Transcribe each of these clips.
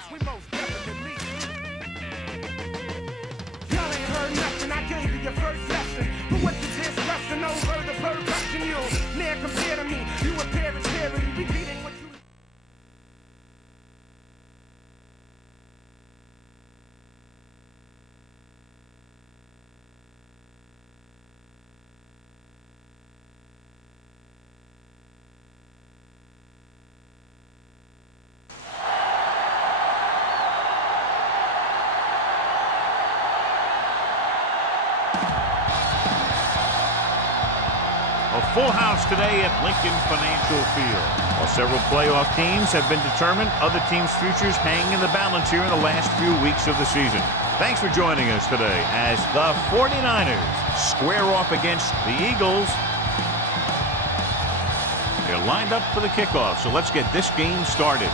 stars, we most definitely. Y'all ain't heard nothing, I gave you your first lesson. But what you just resting over the percussion, you'll never compare to me. You a parent's parody, repeating what you... A full house today at Lincoln Financial Field. While several playoff teams have been determined, other teams' futures hang in the balance here in the last few weeks of the season. Thanks for joining us today as the 49ers square off against the Eagles. They're lined up for the kickoff, so let's get this game started.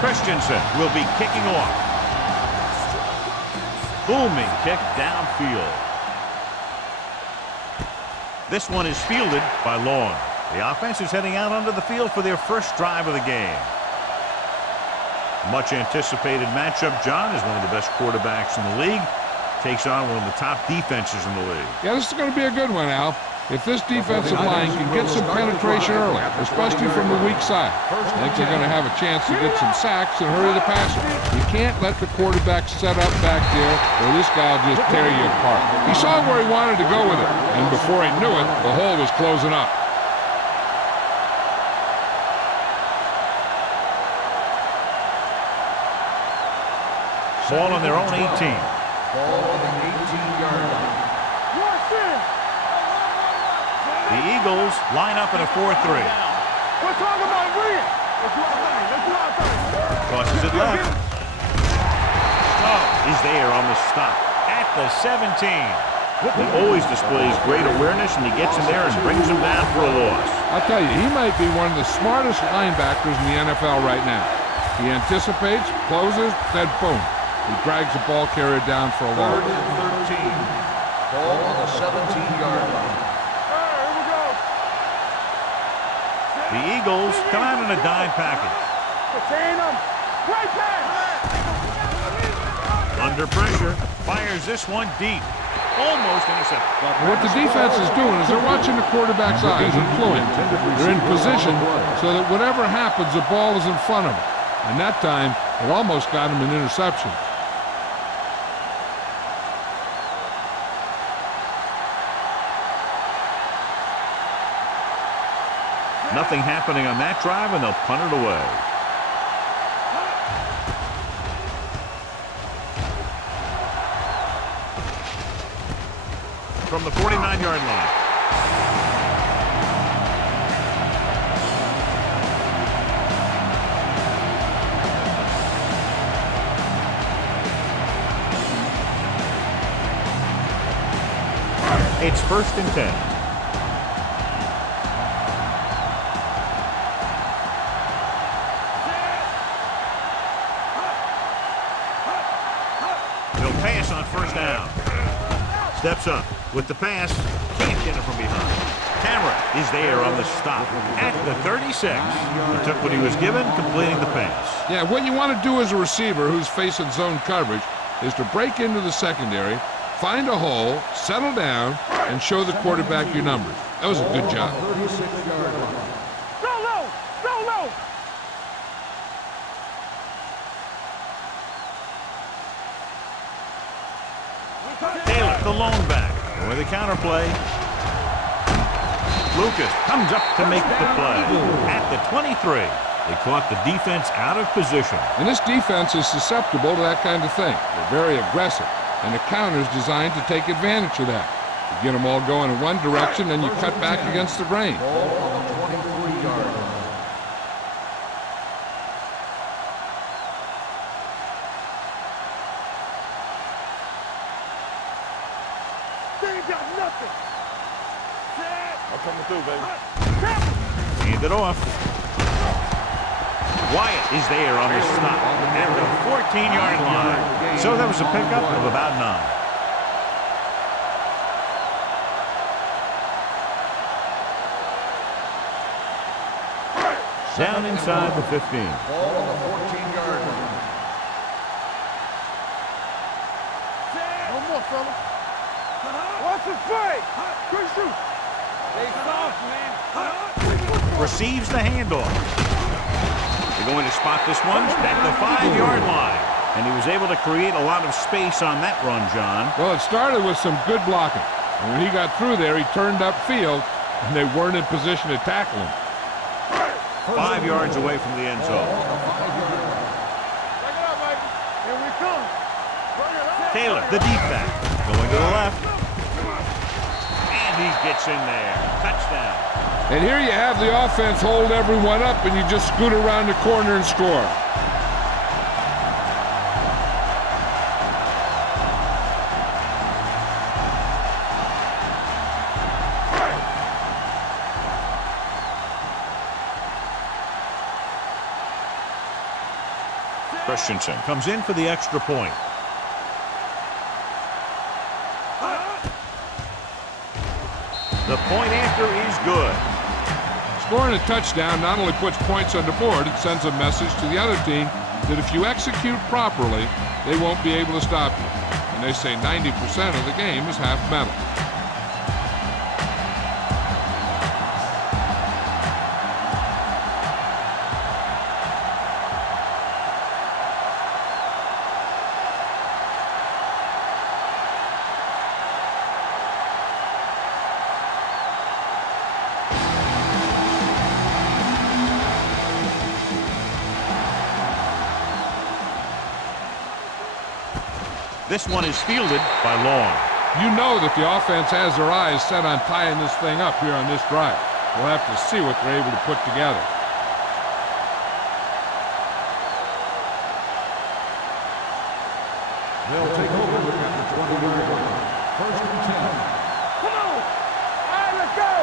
Christensen will be kicking off. Booming kick downfield. This one is fielded by Long. The offense is heading out onto the field for their first drive of the game. Much anticipated matchup. John is one of the best quarterbacks in the league. Takes on one of the top defenses in the league. Yeah, this is going to be a good one, Al. If this defensive line can get some penetration early, especially from the weak side, I think they're going to have a chance to get some sacks and hurry the passer. You can't let the quarterback set up back there or this guy will just tear you apart. He saw where he wanted to go with it, and before he knew it, the hole was closing up. Ball on their own 18. Ball on the 18-yard line. The Eagles line up in a 4-3. We're talking about real. Crosses it left. Oh, is there on the stop at the 17. He always displays great awareness, and he gets in there and brings him down for a loss. I'll tell you, he might be one of the smartest linebackers in the NFL right now. He anticipates, closes, then boom. He drags the ball carrier down for a loss. 3rd and 13. Ball on the 17-yard line. The Eagles come out in a dime package. Under pressure, fires this one deep. Almost intercepted. What the defense is doing is they're watching the quarterback's eyes and fluent. They're in position so that whatever happens, the ball is in front of them. And that time, it almost got him an interception. Nothing happening on that drive, and they'll punt it away. From the 49-yard line. It's 1st and 10. On 1st down. Steps up with the pass. Can't get it from behind. Camera is there on the stop at the 36. He took what he was given, completing the pass. Yeah, what you want to do as a receiver who's facing zone coverage is to break into the secondary, find a hole, settle down, and show the quarterback your numbers. That was a good job. 36-yard line. The lone back. With a counterplay. Lucas comes up to make the play. At the 23. They caught the defense out of position. And this defense is susceptible to that kind of thing. They're very aggressive. And the counter's designed to take advantage of that. You get them all going in one direction, then you cut back against the grain. Ball on the 23-yard line. Hand it off. Wyatt is there on the stop at the 14-yard line. So that was a pickup of about 9. Down inside the 15. Ball on the 14-yard line. No more, fella. Watch the fight. Good shoot. Stay soft, man. Receives the handoff. They're going to spot this one at the 5-yard line. And he was able to create a lot of space on that run, John. Well, it started with some good blocking. And when he got through there, he turned upfield, and they weren't in position to tackle him. 5 yards away from the end zone. Bring it up, Mike. Here we come. Bring it up. Taylor, the deep back, going to the left. And he gets in there. Touchdown. And here you have the offense hold everyone up, and you just scoot around the corner and score. Christensen comes in for the extra point. The point after is good. Scoring a touchdown not only puts points on the board, it sends a message to the other team that if you execute properly, they won't be able to stop you. And they say 90% of the game is half mental. This one is fielded by Long. You know that the offense has their eyes set on tying this thing up here on this drive. We'll have to see what they're able to put together. They'll take over at the 20-yard line. First and 10. Come on. All right, let's go.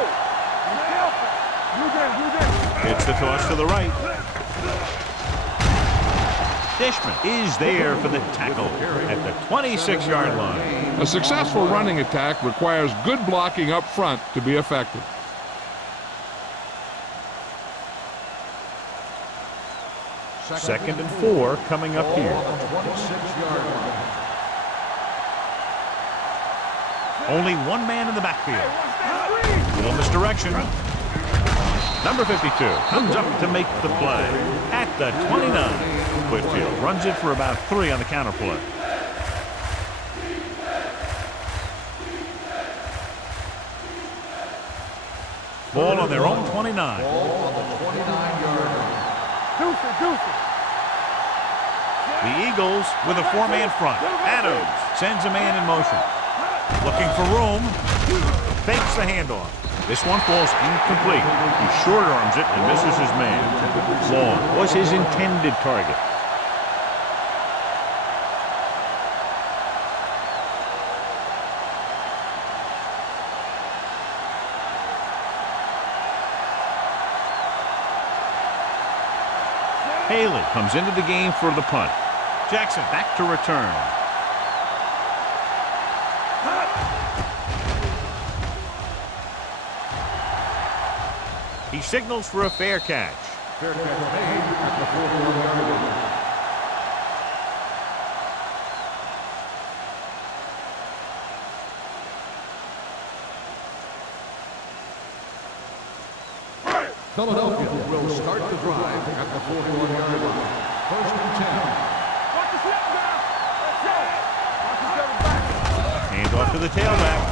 It's the toss to the right. Dishman is there for the tackle at the 26-yard line. A successful running attack requires good blocking up front to be effective. Second and 4 coming up here. 26-yard line. Only one man in the backfield. Little misdirection. Number 52 comes up to make the play at the 29. Whitfield runs it for about 3 on the counter play. Ball on their own 29. Ball on the 29-yard line. The Eagles with a 4-man front. Adams sends a man in motion. Looking for room. Fakes the handoff. This one falls incomplete. He short arms it and misses his man. Long was his intended target. Haley comes into the game for the punt. Jackson back to return. He signals for a fair catch. Fair catch made at the 41-yard line. Philadelphia will start the drive at the 41-yard line. First and 10. Hand off to the tailback.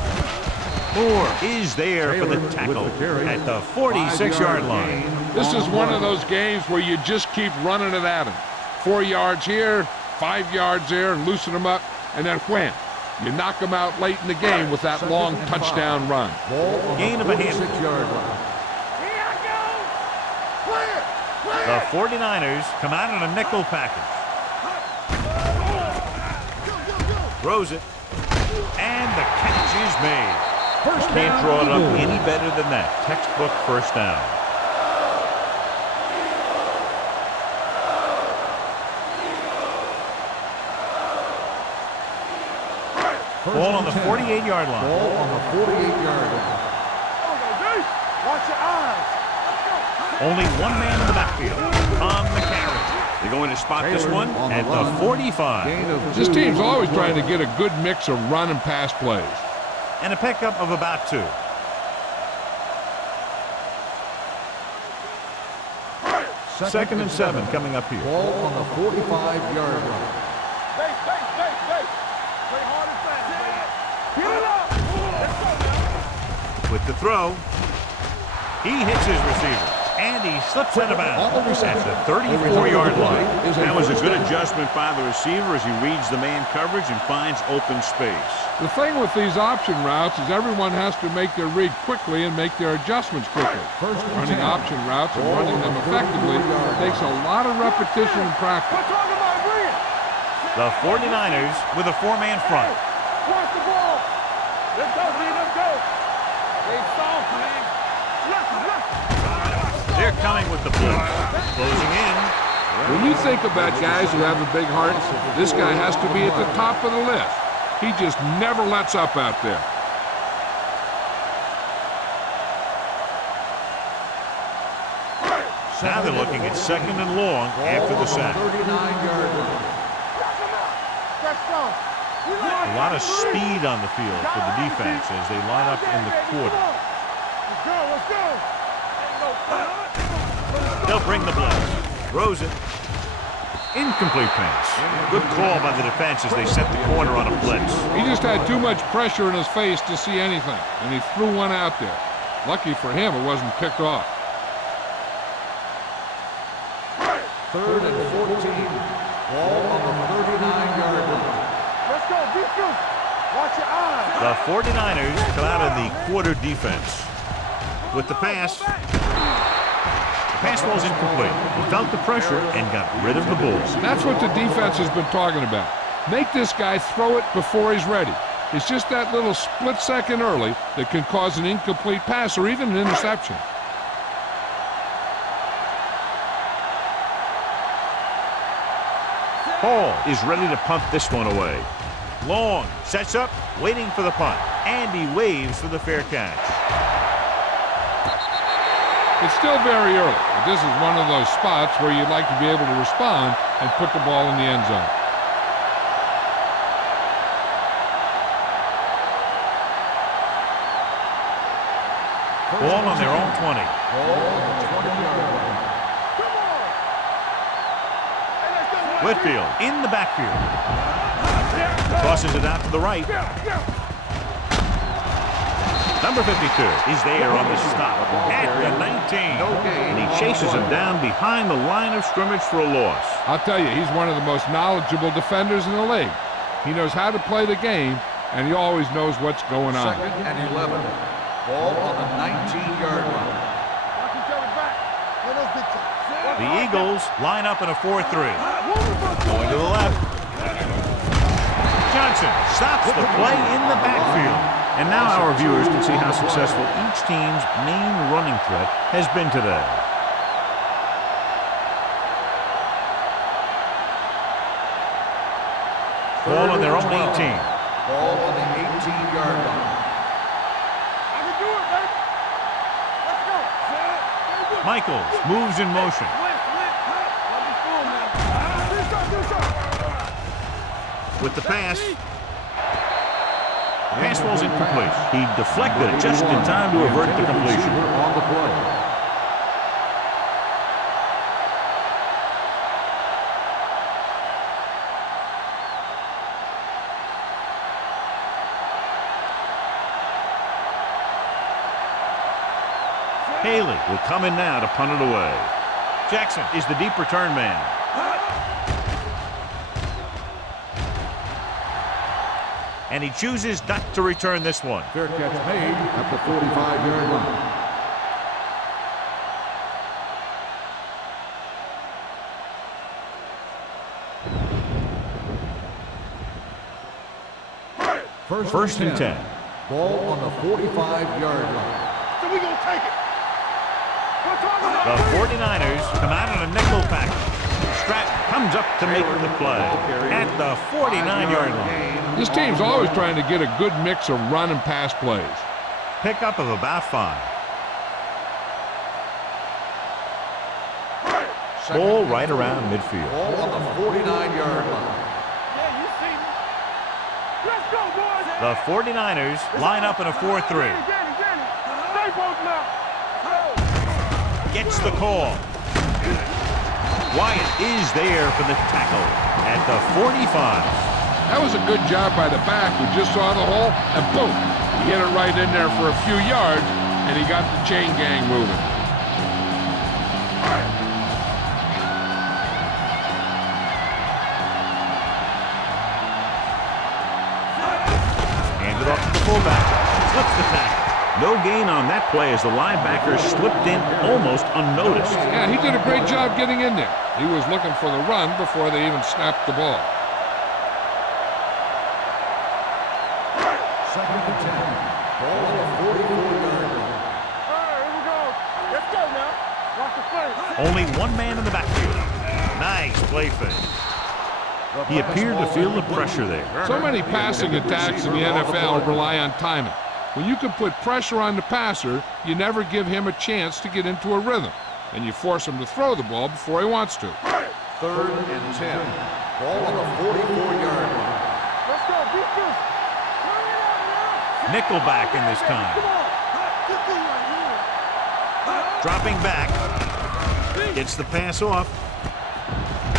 Moore is there for the tackle at the 46-yard line. This is one of those games where you just keep running it at him. 4 yards here, 5 yards there, and loosen them up, and then wham. You knock them out late in the game with that long touchdown run. Ball on Gain the of a handful. 46-yard line. The 49ers come out in a nickel package. Throws it. And the catch is made. Can't draw it up any better than that. Textbook first down. Ball on the 48-yard line. Ball on the 48-yard line. Watch your eyes. Only one man in the backfield on the carry. They're going to spot this one at the 45. Gain of This 2. team's always trying to get a good mix of run and pass plays. And a pickup of about 2. Second and 7 coming up here. Ball on the 45-yard line. Base. Play hard and fast, baby. Get it up. Let's go now. With the throw, he hits his receiver, and he slips out of bounds at the 34-yard line. That was a good adjustment by the receiver as he reads the man coverage and finds open space. The thing with these option routes is everyone has to make their read quickly and make their adjustments quickly. Running option routes and running them effectively takes a lot of repetition and practice. We're talking about Green. The 49ers with a 4-man front. Watch the ball. Let's go, Green. Let's go. They soft, man. They're coming with the blitz. Closing in. When you think about guys who have a big heart, this guy has to be at the top of the list. He just never lets up out there. Now they're looking at second and long after the sack. 39-yard line. Let's go. A lot of speed on the field for the defense as they line up in the quarter. Let's go. They'll bring the blitz. Throws it. Incomplete pass. Good call by the defense as they set the corner on a blitz. He just had too much pressure in his face to see anything, and he threw one out there. Lucky for him, it wasn't picked off. 3rd and 14. Ball on the 39-yard line. Let's go. Defense. Watch your eyes. The 49ers come out of the quarter defense. With the pass. The pass ball's incomplete. He felt the pressure and got rid of the ball. That's what the defense has been talking about. Make this guy throw it before he's ready. It's just that little split second early that can cause an incomplete pass or even an interception. Hall is ready to punt this one away. Long sets up, waiting for the punt, and he waves for the fair catch. It's still very early, but this is one of those spots where you'd like to be able to respond and put the ball in the end zone. Ball on their own 20. Ball on the 20-yard line. Whitfield in the backfield. Tosses it out to the right. Number 52 is there on the stop at the 19. And he chases him down behind the line of scrimmage for a loss. I'll tell you, he's one of the most knowledgeable defenders in the league. He knows how to play the game, and he always knows what's going on. 2nd and 11. Ball on the 19-yard line. The Eagles line up in a 4-3. Going to the left. Johnson stops the play in the backfield. And now our viewers can see how successful each team's main running threat has been today. Ball on their own 18. Ball on the 18-yard line. I can do it, baby. Let's go. Michaels moves in motion. With the pass. The pass ball's incomplete. He deflected it just in time to avert the completion. On the play. Haley will come in now to punt it away. Jackson is the deep return man. And he chooses not to return this one. Fair catch made at the 45-yard line. First and 10. Ball on the 45-yard line. So we gonna take it. The 49ers come out in a nickel package. Stratton comes up to make the play at the 49-yard line. This team's always trying to get a good mix of run and pass plays. Pickup of about 5. Ball right around midfield. Ball on the 49-yard line. Yeah, you see me. Let's go, boys. The 49ers line up in a 4-3. Stay both now. Gets the call. Wyatt is there for the tackle at the 45. That was a good job by the back who just saw the hole, and boom, he hit it right in there for a few yards, and he got the chain gang moving. Handed off to the fullback. Slips the tackle. No gain on that play as the linebacker slipped in almost unnoticed. Yeah, he did a great job getting in there. He was looking for the run before they even snapped the ball. Second and 10. Ball on the 44-yard line. All right, here we go. Let's go now. Watch the play. Only one man in the backfield. Nice play fake. He appeared to feel the pressure there. So many passing attacks in the NFL rely on timing. When you can put pressure on the passer, you never give him a chance to get into a rhythm, and you force him to throw the ball before he wants to. Third and 10. Ball on the 44-yard line. Let's go. Beat this. Nickelback in this time. Dropping back. Gets the pass off.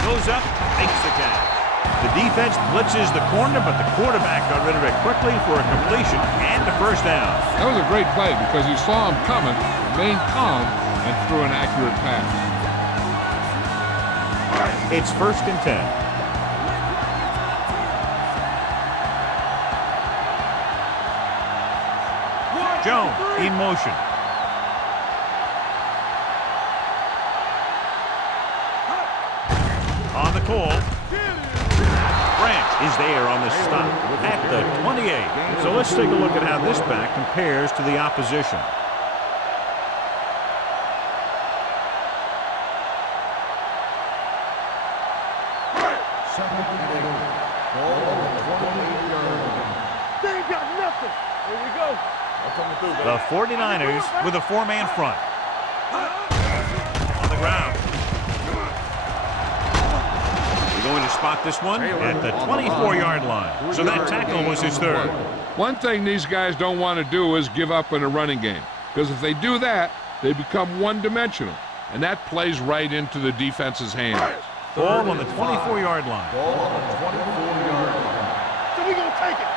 Goes up. Makes the catch. The defense blitzes the corner, but the quarterback got rid of it quickly for a completion and a first down. That was a great play because he saw him coming, remained calm, and threw an accurate pass. It's 1st and 10. Jones in motion. On the call. Branch is there on the stop at the 28. So let's take a look at how this back compares to the opposition. Second and 8. Ball on the 28-yard line. They ain't got nothing. Here we go. The 49ers with a 4-man front. On the ground. We're going to spot this one at the 24-yard line. So that tackle was his 3rd. One thing these guys don't want to do is give up in a running game, because if they do that, they become one-dimensional, and that plays right into the defense's hands. Ball on the 24-yard line. Ball on the 24-yard line. So we gonna take it.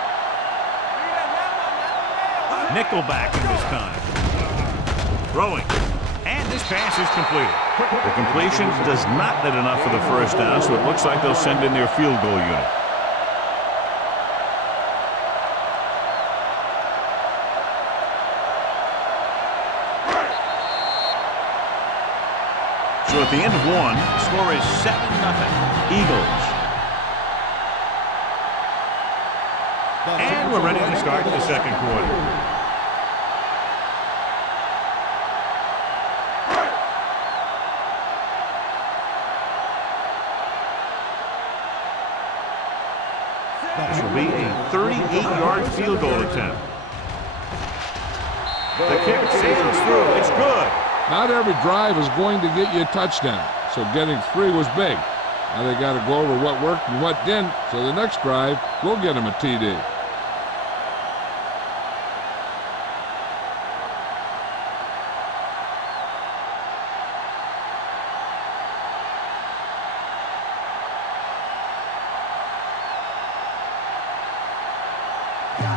Nickelback in this time. Throwing. And this pass is completed. The completion does not net enough for the first down, so it looks like they'll send in their field goal unit. So at the end of 1, the score is 7-0. Eagles. And we're ready to start the second quarter. This will be a 38-yard field goal attempt. The kick sails through. It's good. Not every drive is going to get you a touchdown, so getting 3 was big. Now they got to go over what worked and what didn't, so the next drive will get them a TD.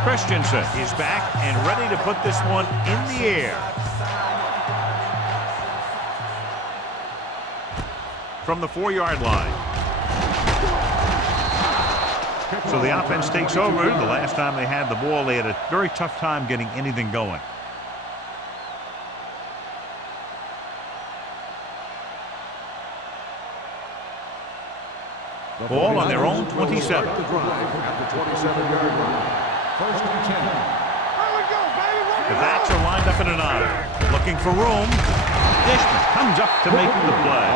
Christensen is back and ready to put this one in the air. From the 4-yard line. So the offense takes over. The last time they had the ball, they had a very tough time getting anything going. Ball on their own 27. The drive at the 27-yard line. 1st and 10. Here we go, baby. The backs are lined up in an I. Looking for room. Dishman comes up to make the play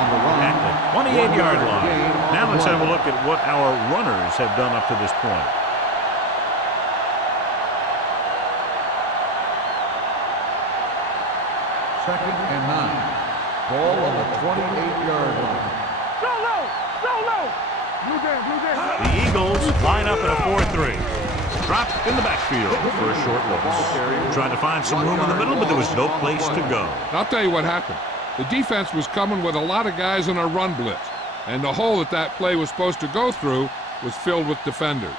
at the 28-yard line. Now let's have a look at what our runners have done up to this point. Second and 9. Ball on the 28-yard line. Go low! Go low! Blue down, blue down. The Eagles line up in a 4-3. Drop in the backfield for a short loss. Trying to find some room in the middle, but there was no place to go. I'll tell you what happened. The defense was coming with a lot of guys in a run blitz, and the hole that play was supposed to go through was filled with defenders.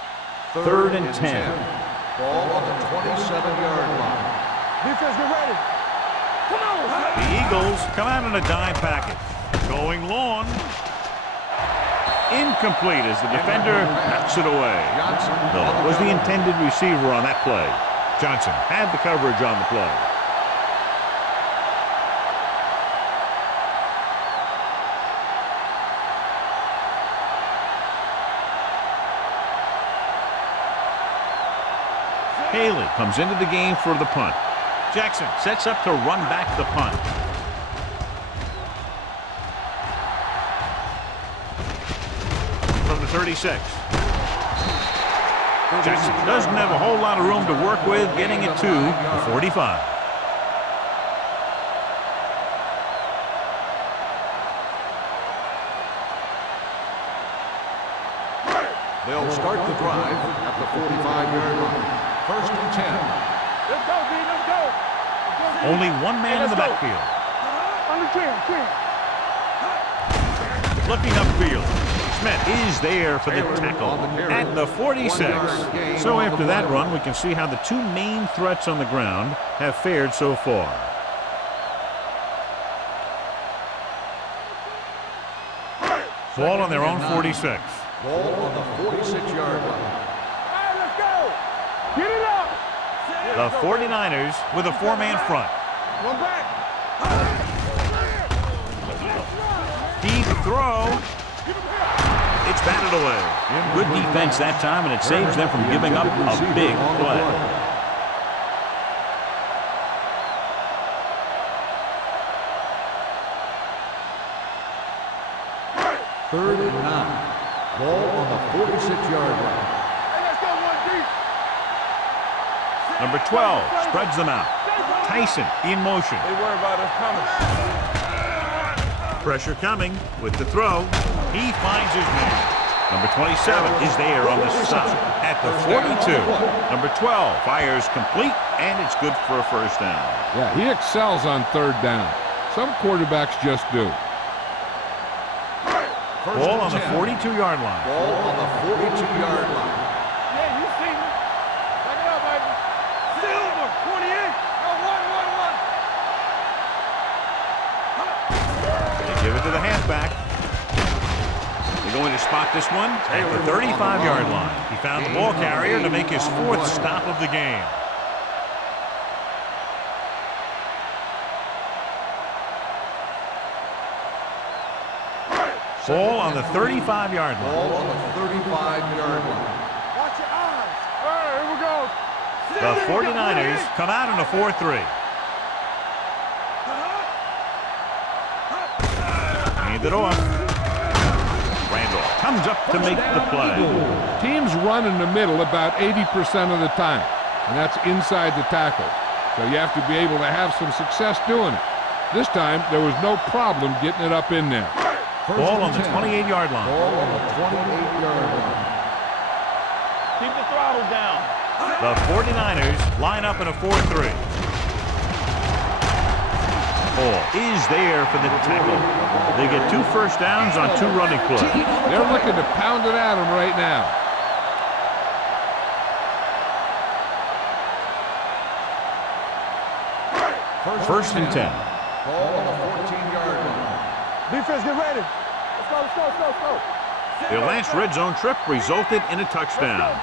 Third and 10. Ball on the 27-yard line. Defense, get ready. Come on! The Eagles come out in a dime package. Going long. Incomplete as the defender knocks it away. Miller was the intended receiver on that play. Johnson had the coverage on the play. Haley comes into the game for the punt. Jackson sets up to run back the punt. From the 36. Jackson doesn't have a whole lot of room to work with, getting it to the 45. They'll start the drive at the 45-yard line. First and 10. Let's go, D, let's go. Only one man in the backfield. On the 10. Looking upfield. Smith is there for the tackle at the 46. So after that run, we can see how the two main threats on the ground have fared so far. Ball on their own 46. Ball on the 46-yard line. All right, let's go. Get it up. The 49ers with a four-man front. One back. Deep throw. It's batted away. Good defense that time, and it saves them from giving up a big play. Third and 9. Ball on the 46-yard line. Hey, let's go, one deep. Number 12 spreads them out. Tyson in motion. They worry about us coming. Pressure coming with the throw. He finds his man. Number 27 is there on the stop at the 42. Number 12 fires complete, and it's good for a first down. Yeah, he excels on third down. Some quarterbacks just do. Ball on the 42-yard line. Ball on the 42-yard line. Yeah, you see me. Back it up, baby. Silver, 28. Go, one. They give it to the halfback. They're going to spot this one at the 35-yard line. He found the ball carrier to make his fourth stop of the game. Ball on the 35-yard line. Ball on the 35-yard line. Watch your eyes. All right, here we go. The 49ers come out in a 4-3. Hand it off. Randall comes up to make the play. Teams run in the middle about 80% of the time, and that's inside the tackle. So you have to be able to have some success doing it. This time, there was no problem getting it up in there. Ball on the 28-yard line. Ball on the 28-yard line. Keep the throttle down. The 49ers line up in a 4-3. Ball is there for the tackle. They get 2 first downs on 2 running plays. They're looking to pound it at him right now. First and 10. Ball on the 14-yard line. Defense, get ready. Let's go, let's go, let's go, let's go. Their last red zone trip resulted in a touchdown.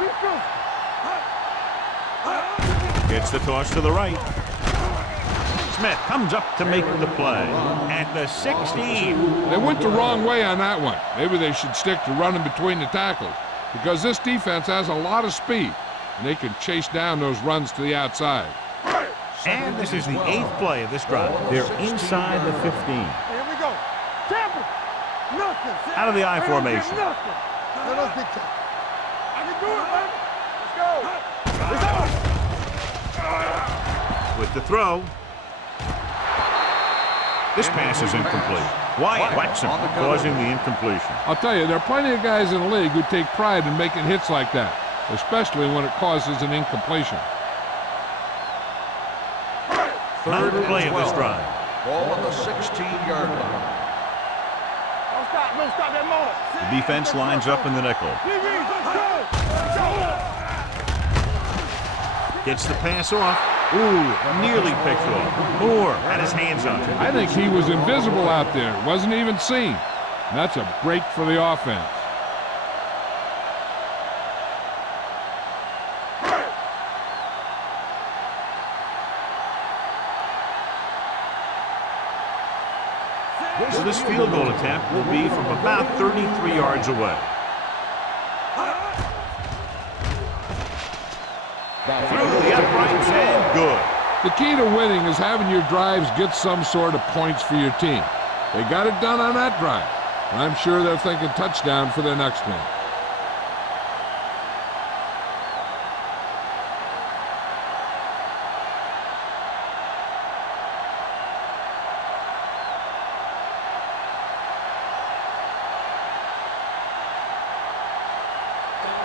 Gets the toss to the right. Smith comes up to make the play at the 16. They went the wrong way on that one. Maybe they should stick to running between the tackles, because this defense has a lot of speed, and they can chase down those runs to the outside. And this is the 8th play of this drive. They're inside the 15. Here we go. Tampa. Nothing. Out of the I formation. I can do it, man. Let's go. With the throw. This pass is incomplete. Wyatt Watson causing the incompletion. I'll tell you, there are plenty of guys in the league who take pride in making hits like that, especially when it causes an incompletion. Third play of this drive. Ball on the 16-yard line. Don't stop that moment. The defense lines up in the nickel. Gets the pass off. Ooh, nearly picked off. Moore had his hands on it. I think he was invisible out there. Wasn't even seen. And that's a break for the offense. So this field goal attempt will be from about 33 yards away. Through the uprights and good. The key to winning is having your drives get some sort of points for your team. They got it done on that drive. And I'm sure they're thinking touchdown for their next one.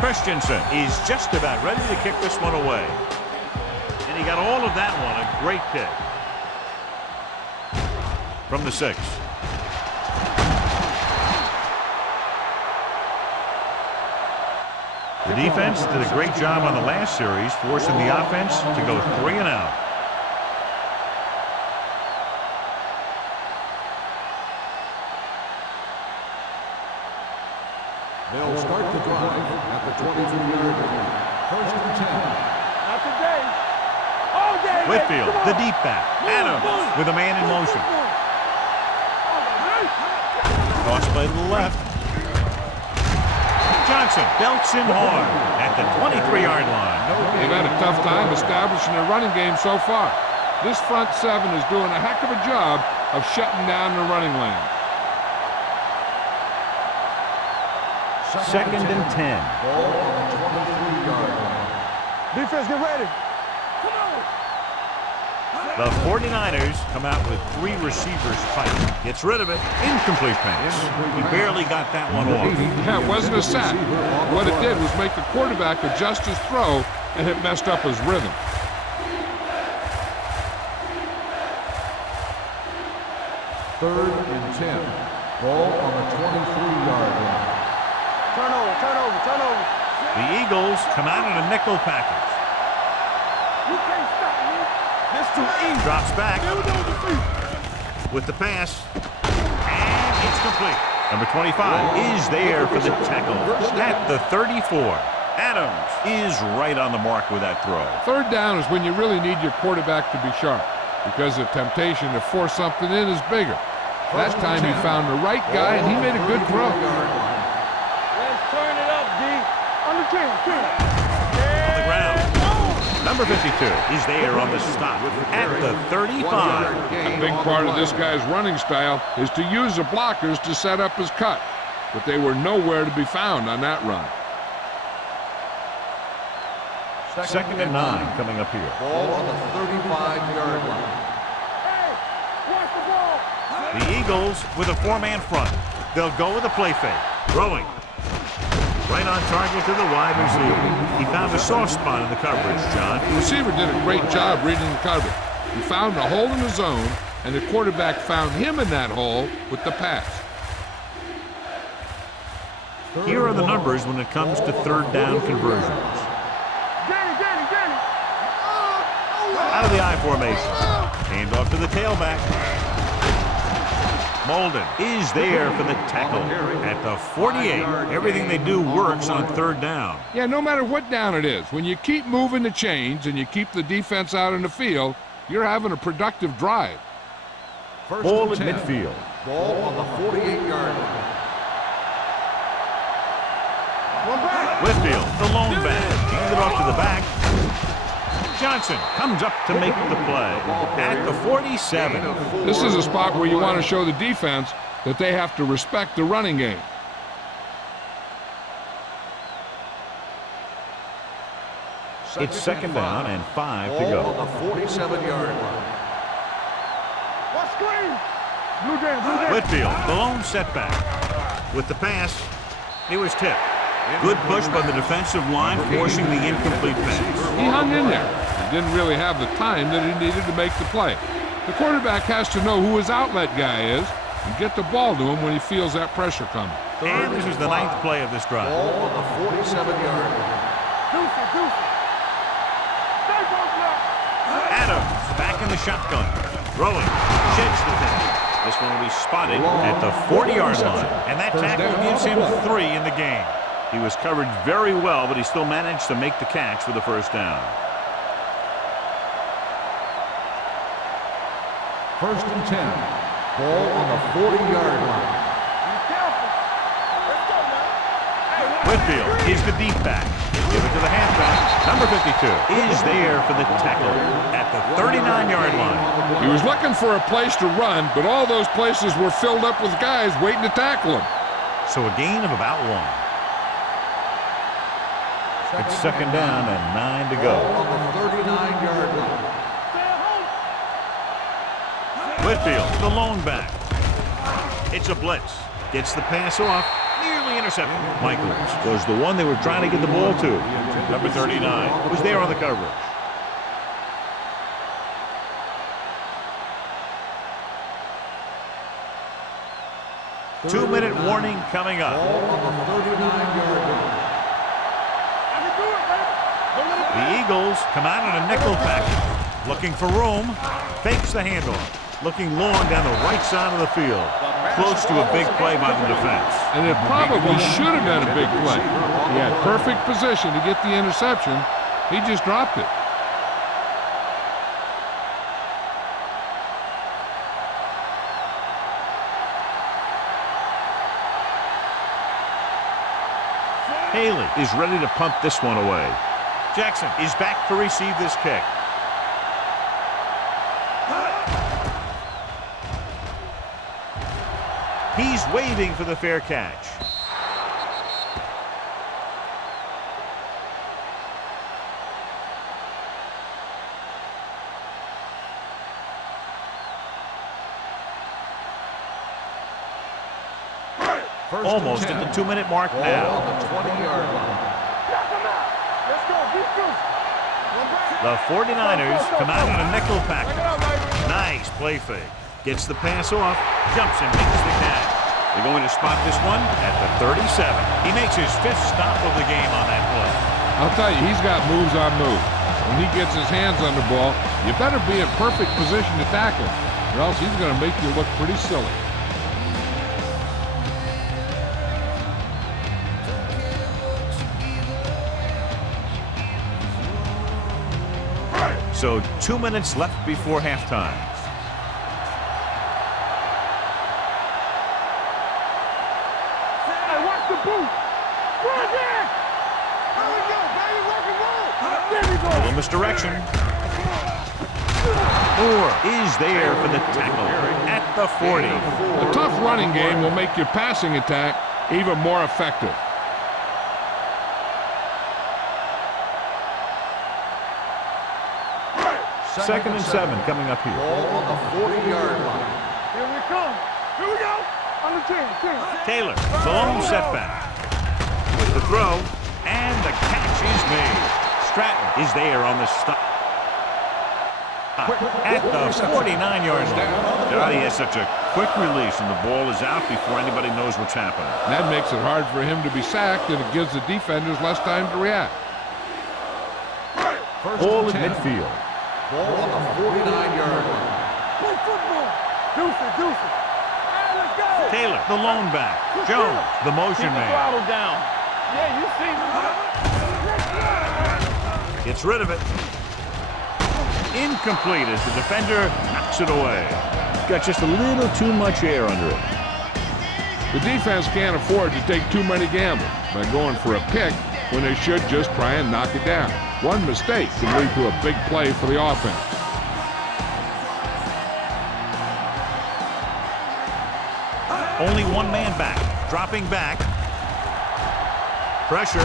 Christensen is just about ready to kick this one away. And he got all of that one. A great kick. From the 6. The defense did a great job on the last series, forcing the offense to go 3 and out. They'll start the drive at the 22-yard line. First and 10. Not today. All day. Whitfield, the deep back. Adams with a man in motion. Toss play to the left. Johnson belts him hard at the 23-yard line. They've had a tough time establishing their running game so far. This front 7 is doing a heck of a job of shutting down the running lane. Second and 10. Ball on the 23-yard line. Defense, get ready. The 49ers come out with 3 receivers fighting. Gets rid of it. Incomplete pass. He barely got that one off. Yeah, it wasn't a sack. What it did was make the quarterback adjust his throw, and it messed up his rhythm. Third and 10. Ball on the 23-yard line. Turnover. The Eagles come out in a nickel package. You can't stop me. This too easy. Drops back with the pass. And it's complete. Number 25 is there for the tackle at the 34. Adams is right on the mark with that throw. Third down is when you really need your quarterback to be sharp, because the temptation to force something in is bigger. That time he found the right guy, and he made a good throw. Let's turn it up, D. On the 10. On the ground. Number 52 is there on the stop at the 35. A big part of this guy's running style is to use the blockers to set up his cut, but they were nowhere to be found on that run. Second and 9 coming up here. Ball on the 35-yard line. Hey, watch the ball. The Eagles with a 4-man front. They'll go with a play fake. Throwing. Right on target to the wide receiver. He found a soft spot in the coverage, John. The receiver did a great job reading the coverage. He found a hole in the zone, and the quarterback found him in that hole with the pass. Here are the numbers when it comes to third down conversions. Danny. Out of the I formation. Hand off to the tailback. Molden is there for the tackle at the 48. Everything they do works on third down. Yeah, no matter what down it is, when you keep moving the chains and you keep the defense out in the field, you're having a productive drive. Ball at midfield. Ball on the 48-yard line. Whitfield, the lone back. Hand it off to the back. Johnson comes up to make the play at the 47. This is a spot where you want to show the defense that they have to respect the running game. It's second down and 5 to Ball go. on the 47-yard line. What screen? Blue game, blue game. Whitfield, the lone setback. With the pass, it was tipped. Good push by the defensive line, forcing the incomplete pass. He hung in there and didn't really have the time that he needed to make the play. The quarterback has to know who his outlet guy is and get the ball to him when he feels that pressure coming. And this is the 9th play of this drive. Ball on the 47-yard line. Adams back in the shotgun. Throwing. Sheds the thing. This one will be spotted at the 40-yard line. And that tackle gives him 3 in the game. He was covered very well, but he still managed to make the catch for the first down. First and 10. Ball on the 40-yard line. Whitfield is the deep back. Give it to the halfback. Number 52 is there for the tackle at the 39-yard line. He was looking for a place to run, but all those places were filled up with guys waiting to tackle him. So a gain of about 1. It's second down and 9 to go. Ball on the 39-yard line. Whitfield, the lone back. It's a blitz. Gets the pass off. Nearly intercepted. Michaels was the one they were trying to get the ball to. Number 39 was there on the coverage. Two-minute warning coming up. Ball on the 39-yard line. The Eagles come out in a nickel package. Looking for room. Fakes the handoff. Looking long down the right side of the field. Close to a big play by the defense. And it probably should have been a big play. He had perfect position to get the interception. He just dropped it. Haley is ready to punt this one away. Jackson is back to receive this kick. He's waiting for the fair catch. Almost at the 2-minute mark now. Ball on the 20-yard line. The 49ers come out in a nickel package. Nice play fake. Gets the pass off, jumps and makes the catch. They're going to spot this one at the 37. He makes his 5th stop of the game on that play. I'll tell you, he's got moves on moves. When he gets his hands on the ball, you better be in perfect position to tackle, or else he's going to make you look pretty silly. So 2 minutes left before halftime. Little misdirection. Moore is there for the tackle at the 40. A tough running game will make your passing attack even more effective. Second and 7 coming up here. Ball on the 40-yard line. Here we come. Here we go. On the 10. Taylor, the lone setback. With the throw, and the catch is made. Stratton is there on the stop. At the 49-yard line. God, he has such a quick release, and the ball is out before anybody knows what's happening. That makes it hard for him to be sacked, and it gives the defenders less time to react. Ball at midfield. Ball on the 49-yard line. Play football. Deuce it. Hey, let's go. Taylor, the lone back. Jones, the motion man. Throttle down. Yeah, you see. Gets rid of it. Incomplete as the defender knocks it away. Got just a little too much air under it. The defense can't afford to take too many gambles by going for a pick when they should just try and knock it down. One mistake can lead to a big play for the offense. Only one man back. Dropping back. Pressure.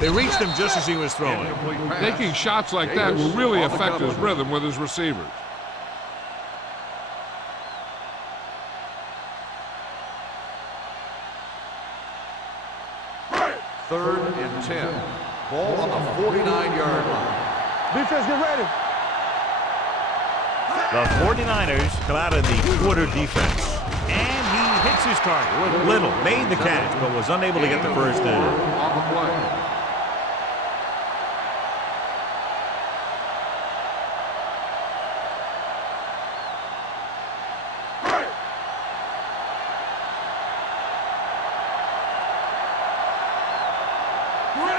They reached him just as he was throwing. Incomplete pass. Taking shots like that will really affect his rhythm with his receivers. Third and 10. Ball on the 49-yard line. Defense, get ready. The 49ers come out of the quarter defense. And he hits his target. Little made the catch, but was unable to get the first down. On the play.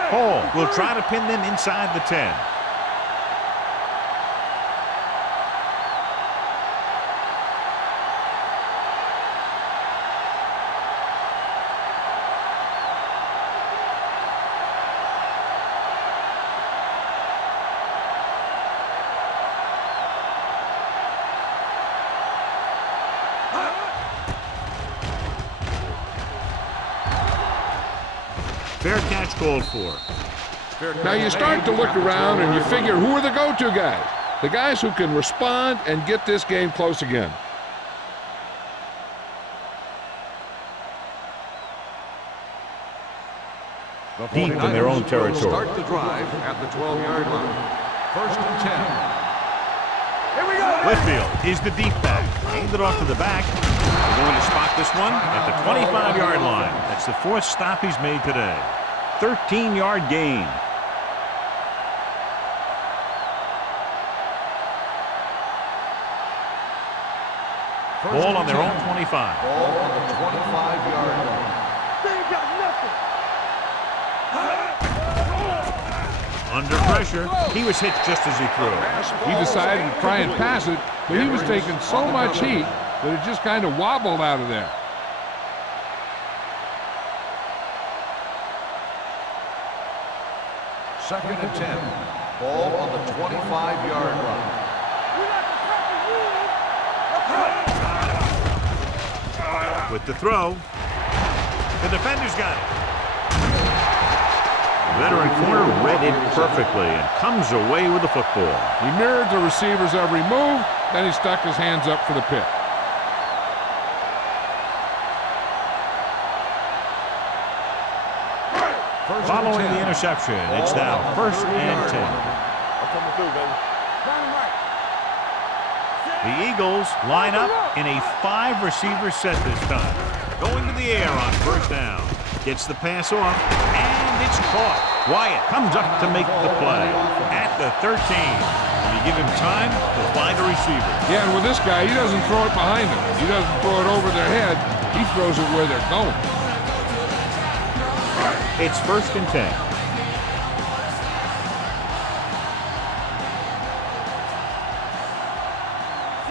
Hall will try to pin them inside the 10. Fair catch called for. Now you start to look around and you figure, who are the go-to guys? The guys who can respond and get this game close again. Deep in their own territory. Start the drive at the 12-yard line. First and 10. Here we go. Whitfield is the deep back. Aimed it off to the back. We're going to spot this one at the 25-yard line. That's the fourth stop he's made today. 13-yard gain. Ball on their own 25. Ball on the 25-yard line. They ain't got nothing. Under pressure, he was hit just as he threw. He decided to try and pass it, but he was taking so much heat that it just kind of wobbled out of there. Second and 10. Ball on the 25-yard line. With the throw, the defender's got it. The veteran corner read it perfectly and comes away with the football. He mirrored the receiver's every move, then he stuck his hands up for the pick. Following the interception, it's now first and 10. The Eagles line up in a 5-receiver set this time. Going to the air on first down. Gets the pass off, and it's caught. Wyatt comes up to make the play at the 13. And you give him time to find a receiver. Yeah, and with this guy, he doesn't throw it behind them. He doesn't throw it over their head. He throws it where they're going. It's first and 10.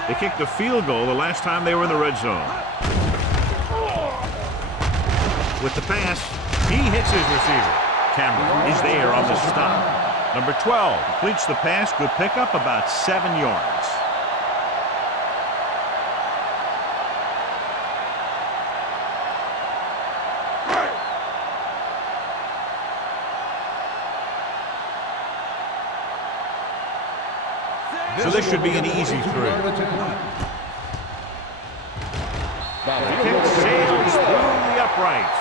They kicked a field goal the last time they were in the red zone. With the pass, he hits his receiver. Cameron is there on the stop. Number 12 completes the pass. Good pickup, about 7 yards. So this should be an easy three. The kick sails through the uprights.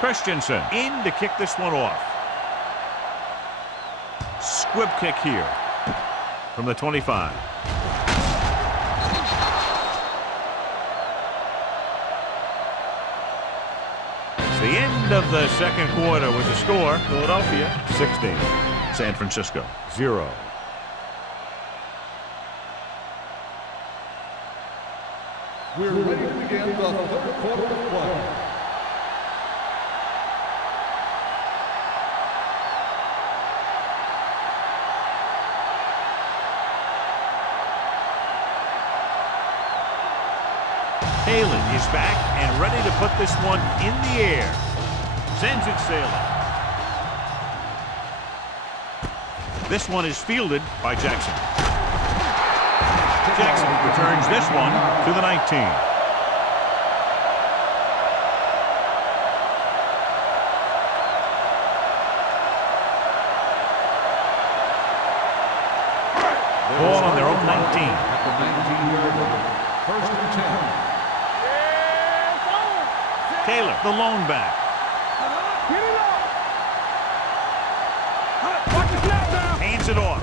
Christensen in to kick this one off. Squib kick here from the 25. It's the end of the second quarter with the score. Philadelphia 16, San Francisco 0. We're ready to begin the third quarter of play. Palin is back and ready to put this one in the air. Sends it sailing. This one is fielded by Jackson. Jackson returns this one to the 19. Ball on their own 19. At the 19-yard line. First and 10. Taylor, the lone back. Hands it off.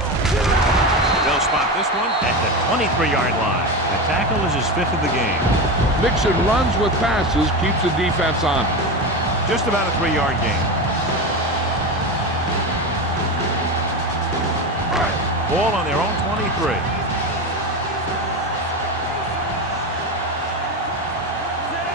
They'll spot this one at the 23-yard line. The tackle is his 5th of the game. Mixon runs with passes, keeps the defense on. Just about a 3-yard gain. Ball on their own 23.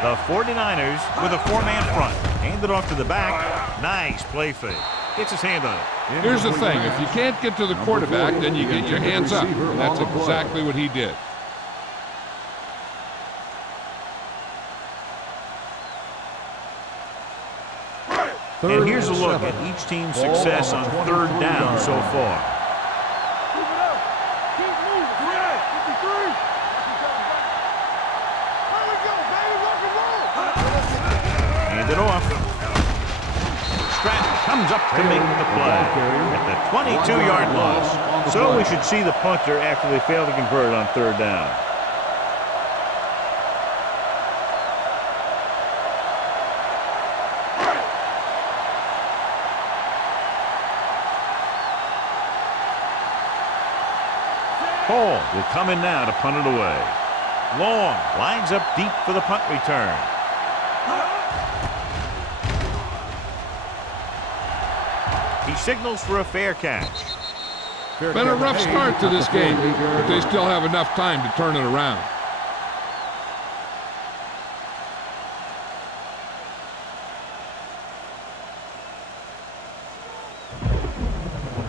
The 49ers with a 4-man front. Hand it off to the back. Nice play fake. Gets his hand on it. Here's the thing. If you can't get to the quarterback, then you get your hands up. And that's exactly what he did. And here's a look at each team's success on 3rd down so far. Hand it off. Stratton comes up to make the play at the 22-yard line. So we should see the punter after they fail to convert on 3rd down. Hall will come in now to punt it away. Long lines up deep for the punt return. He signals for a fair catch. Been a rough start to this game, but they still have enough time to turn it around.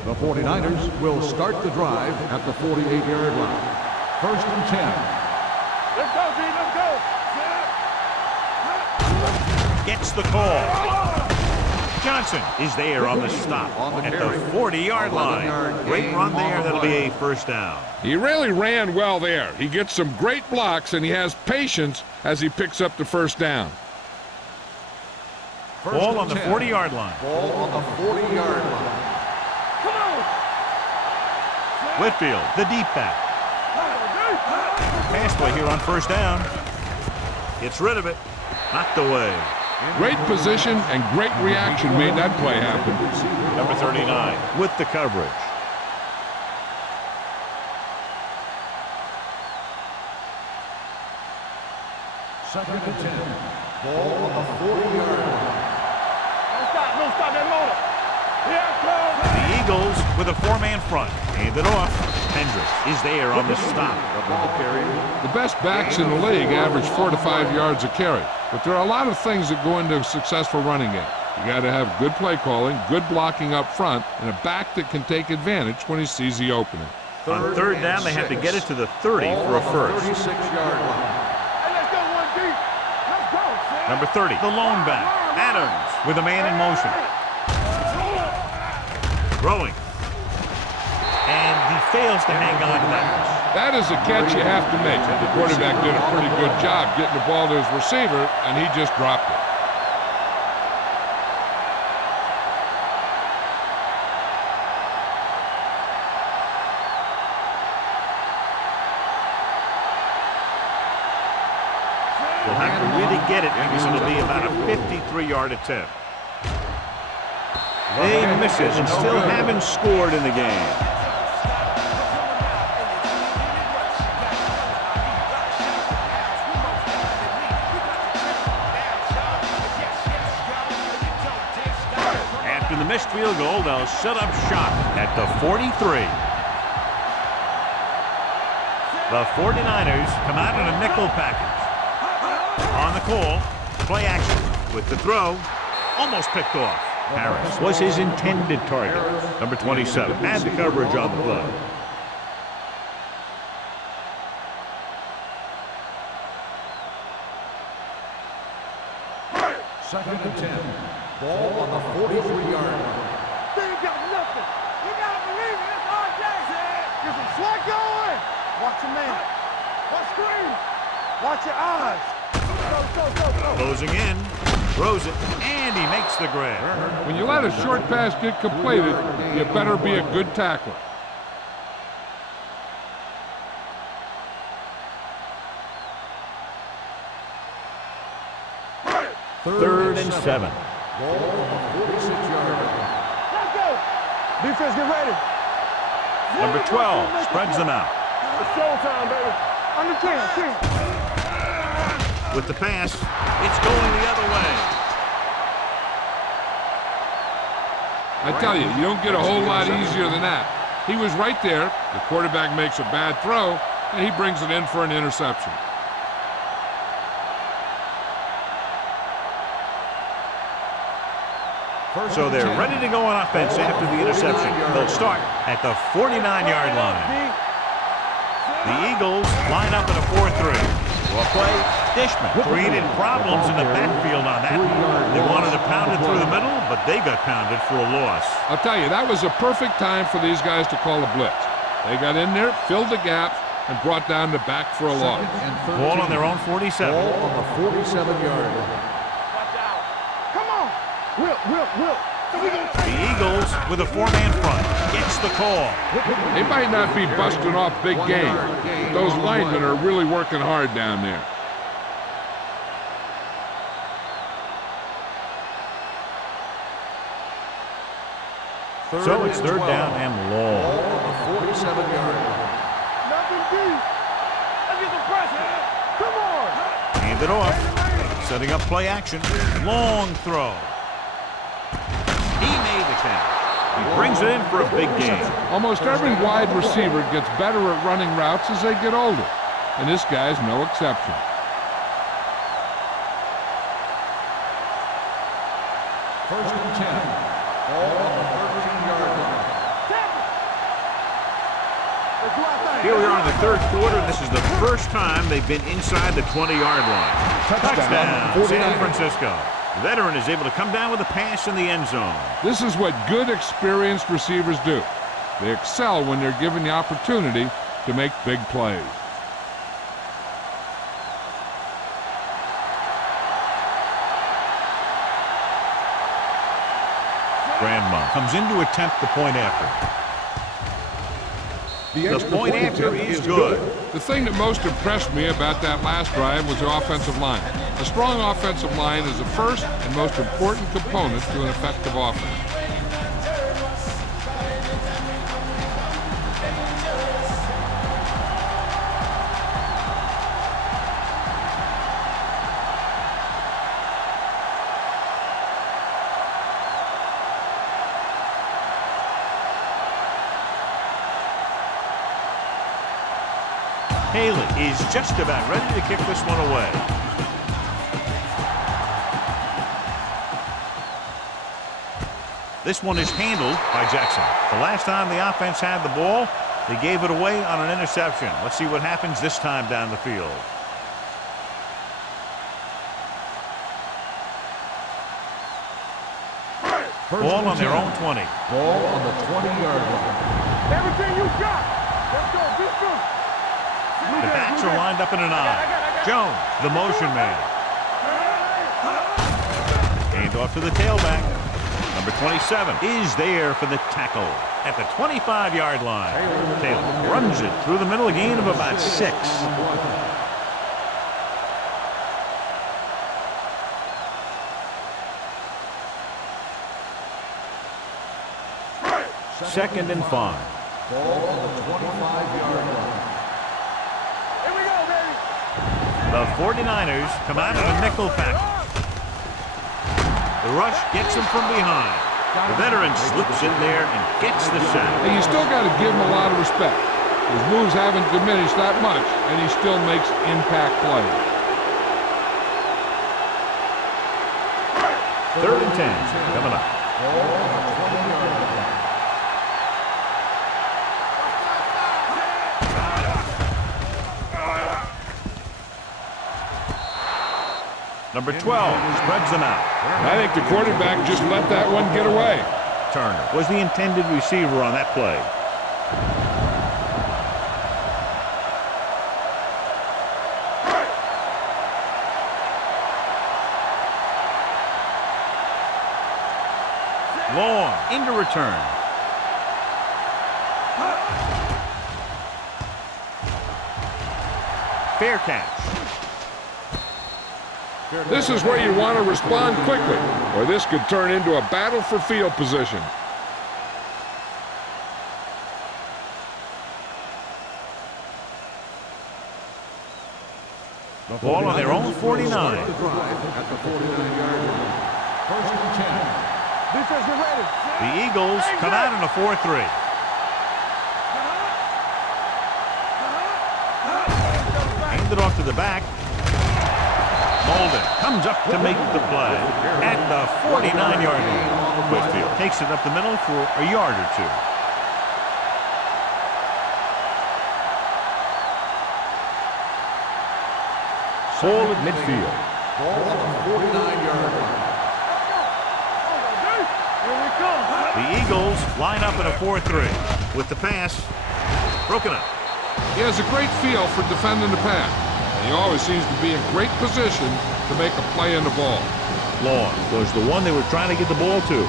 The 49ers will start the drive at the 48-yard line. First and 10. Let's go, G, let's go. Gets the call. Johnson is there on the stop at the 40-yard line. Great run there. That'll be a 1st down. He really ran well there. He gets some great blocks, and he has patience as he picks up the 1st down. Ball on the 40-yard line. Ball on the 40-yard line. Whitfield, the deep back. Pass play here on 1st down. Gets rid of it. Knocked away. Great position and great reaction made that play happen. Number 39 with the coverage. Second and 10. Ball on the 40-yard line. Don't stop that motor. Here it comes. The Eagles with a 4-man front. Hand it off. Hendricks is there on the stop. The ball carrier. The best backs in the league average 4 to 5 yards a carry. But there are a lot of things that go into a successful running game. You got to have good play calling, good blocking up front, and a back that can take advantage when he sees the opening. On 3rd down, they have to get it to the 30 for a first. 36-yard line. Hey, let's go, 1D. Let's go, Sam. Number 30, the lone back. Adams with a man in motion. Throwing. And he fails to hang on to that. That is a catch you have to make. The quarterback did a pretty good job getting the ball to his receiver, and he just dropped it. Will have to really get it because it'll be about a 53-yard attempt. They miss it and still haven't scored in the game. After the missed field goal, they'll set up shop at the 43. The 49ers come out in a nickel package. On the call, play action with the throw, almost picked off. Harris was his intended target. Number 27 had the coverage on the play. Second and 10. Ball on the 43-yard line. They ain't got nothing. You gotta believe it. It's our day. Get some sweat going. Watch your man. Watch screen. Watch your eyes. Go. Closing in, throws it, and he makes the grab. When you let a short pass get completed, you better be a good tackler. Third and 7. Ball on the 46-yard line. Let's go. Defense, get ready. Number 12 spreads them out. It's showtime, baby. Under 10. With the pass, it's going the other way. I tell you, you don't get a whole lot easier than that. He was right there. The quarterback makes a bad throw, and he brings it in for an interception. So they're ready to go on offense after the interception. They'll start at the 49-yard line. The Eagles line up in a 4-3. Well play, Dishman created problems in the backfield on that. They wanted to pound it through the middle, but they got pounded for a loss. I'll tell you, that was a perfect time for these guys to call a blitz. They got in there, filled the gaps, and brought down the back for a loss. Ball on their own 47. Ball on the 47-yard line. Come on. Will. The Eagles with a 4-man front gets the call. They might not be busting off big games, but those linemen are really working hard down there. So it's third down and long. Ball on the 47-yard line. Nothing deep. Let's get some pressure. Come on. Hand it off. Setting up play action. Long throw. He made the catch. He brings it in for a big game. Almost every wide receiver gets better at running routes as they get older, and this guy's no exception. First and 10. Ball on the 13-yard line. Here we are in the third quarter, and this is the first time they've been inside the 20-yard line. Touchdown, San Francisco. The veteran is able to come down with a pass in the end zone. This is what good, experienced receivers do. They excel when they're given the opportunity to make big plays. Grandma comes in to attempt the point after. The point after is good. The thing that most impressed me about that last drive was the offensive line. A strong offensive line is the first and most important component to an effective offense. Haley is just about ready to kick this one away. This one is handled by Jackson. The last time the offense had the ball, they gave it away on an interception. Let's see what happens this time down the field. Ball on their own 20. Ball on the 20-yard line. Everything you got. Let's go. Be good. The backs are lined up in an I. Jones, the motion man. Hand off to the tailback. Number 27 is there for the tackle at the 25-yard line. Taylor runs it through the middle, a gain of about 6. Second and 5. Ball on the 25-yard line. Here we go, baby. The 49ers come out in a nickel package. The rush gets him from behind. The veteran slips in there and gets the sack. And you still got to give him a lot of respect. His moves haven't diminished that much, and he still makes impact plays. Third and 10 coming up. Ball on the 20-yard line. Number 12 spreads them out. I think the quarterback just let that one get away. Turner was the intended receiver on that play. Long into return. Fair catch. This is where you want to respond quickly, or this could turn into a battle for field position. Ball on their own 49. At the 49-yard line. First and 10. Defense, get ready. The Eagles come out in a 4-3. Hand it off to the back. Molden comes up to make the play at the 49-yard line. Whitfield takes it up the middle for a yard or two. Ball at midfield. Ball on the 49-yard line. The Eagles line up in a 4-3 with the pass broken up. He has a great feel for defending the pass. He always seems to be in great position to make a play on the ball. Long was the one they were trying to get the ball to.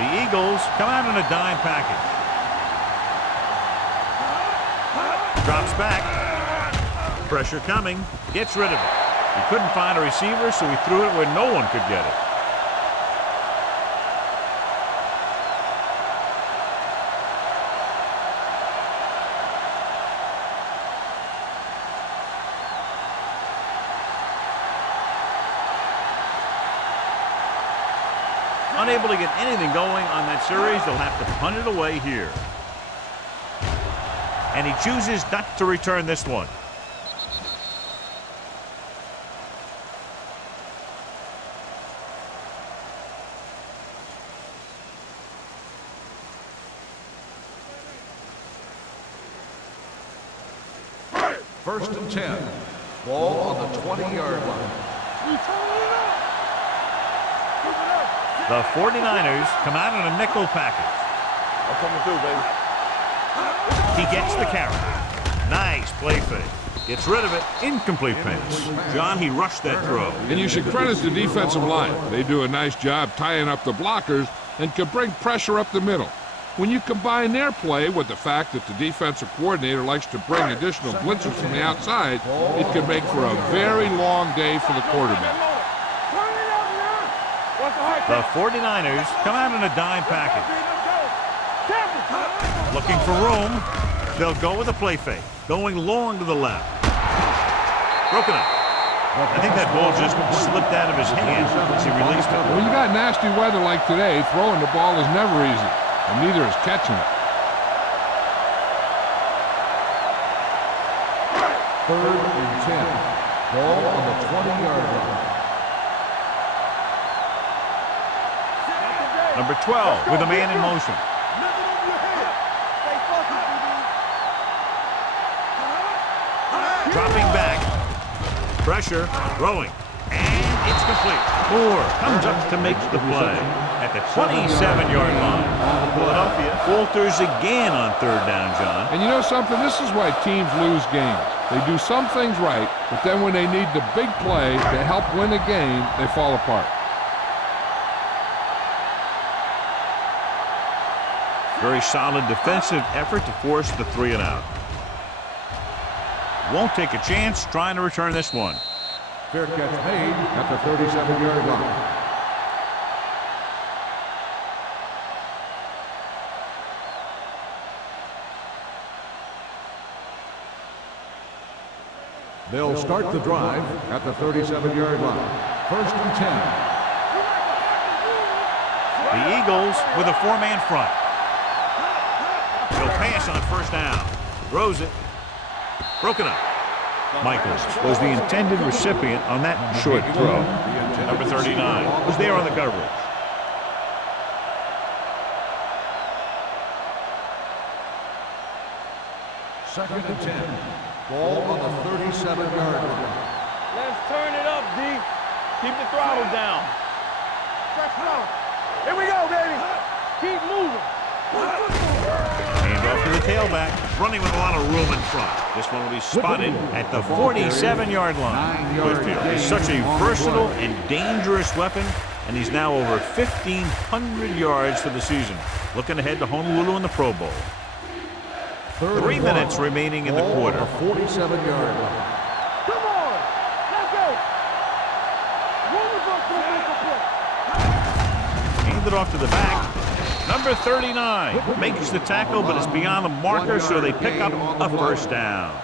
The Eagles come out in a dime package. Drops back. Pressure coming. Gets rid of it. He couldn't find a receiver, so he threw it where no one could get it. Unable to get anything going on that series, they'll have to punt it away here. And he chooses not to return this one. First and 10. Ball on the 20-yard line. The 49ers come out in a nickel package. I'm coming through, baby. He gets the carry. Nice play fake. Gets rid of it. Incomplete pass. John, he rushed that throw. And you should credit the defensive line. They do a nice job tying up the blockers and can bring pressure up the middle. When you combine their play with the fact that the defensive coordinator likes to bring additional blitzers from the outside, it can make for a very long day for the quarterback. The 49ers come out in a dime package. Looking for room. They'll go with a play fake. Going long to the left. Broken up. I think that ball just slipped out of his hands as he released it. When you got nasty weather like today, throwing the ball is never easy, and neither is catching it. Third and 10. Ball on the 20-yard line. Number 12 with a man in motion. Dropping back. Pressure. Throwing. And it's complete. Moore comes up to make the play at the 27-yard line. Philadelphia falters again on third down, John. And you know something? This is why teams lose games. They do some things right, but then when they need the big play to help win a game, they fall apart. Very solid defensive effort to force the 3-and-out. Won't take a chance trying to return this one. Fair catch made at the 37-yard line. They'll start the drive at the 37-yard line. First and 10. The Eagles with a four-man front. He'll pass on first down. Throws it. Broken up. Michaels was the intended recipient on that short throw. Number 39 was there on the coverage. Second and 10. Ball on the 37-yard line. Let's turn it up, D. Keep the throttle down. Stretch low. Here we go, baby. Keep moving. Hand off to the tailback, running with a lot of room in front. This one will be spotted at the 47-yard line. Whitfield is such a versatile and dangerous weapon, and he's now over 1,500 yards for the season. Looking ahead to Honolulu in the Pro Bowl. 3 minutes remaining in the quarter. 47-yard line. Come on. Let's go. Hand it off to the back. Number 39 makes the tackle, but it's beyond the marker, so they pick up a first down.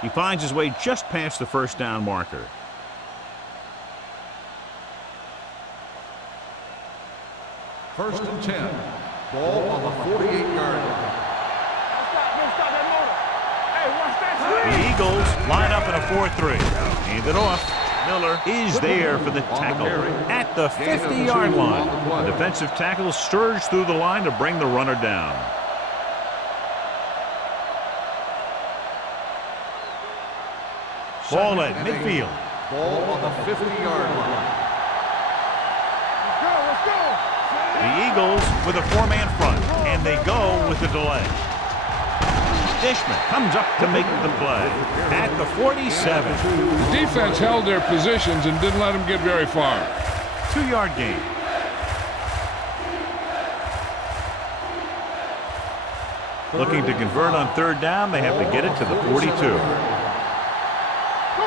He finds his way just past the first down marker. First and 10. Ball on the 48-yard line. The Eagles line up in a 4-3. Hand it off. Miller is there for the tackle at the 50-yard line. The defensive tackle surged through the line to bring the runner down. Ball at midfield. Ball on the 50-yard line. Let's go. The Eagles with a 4-man front, and they go with the delay. Dishman comes up to make the play at the 47. The defense held their positions and didn't let them get very far. 2-yard gain. Looking to convert on third down, they have to get it to the 42. Go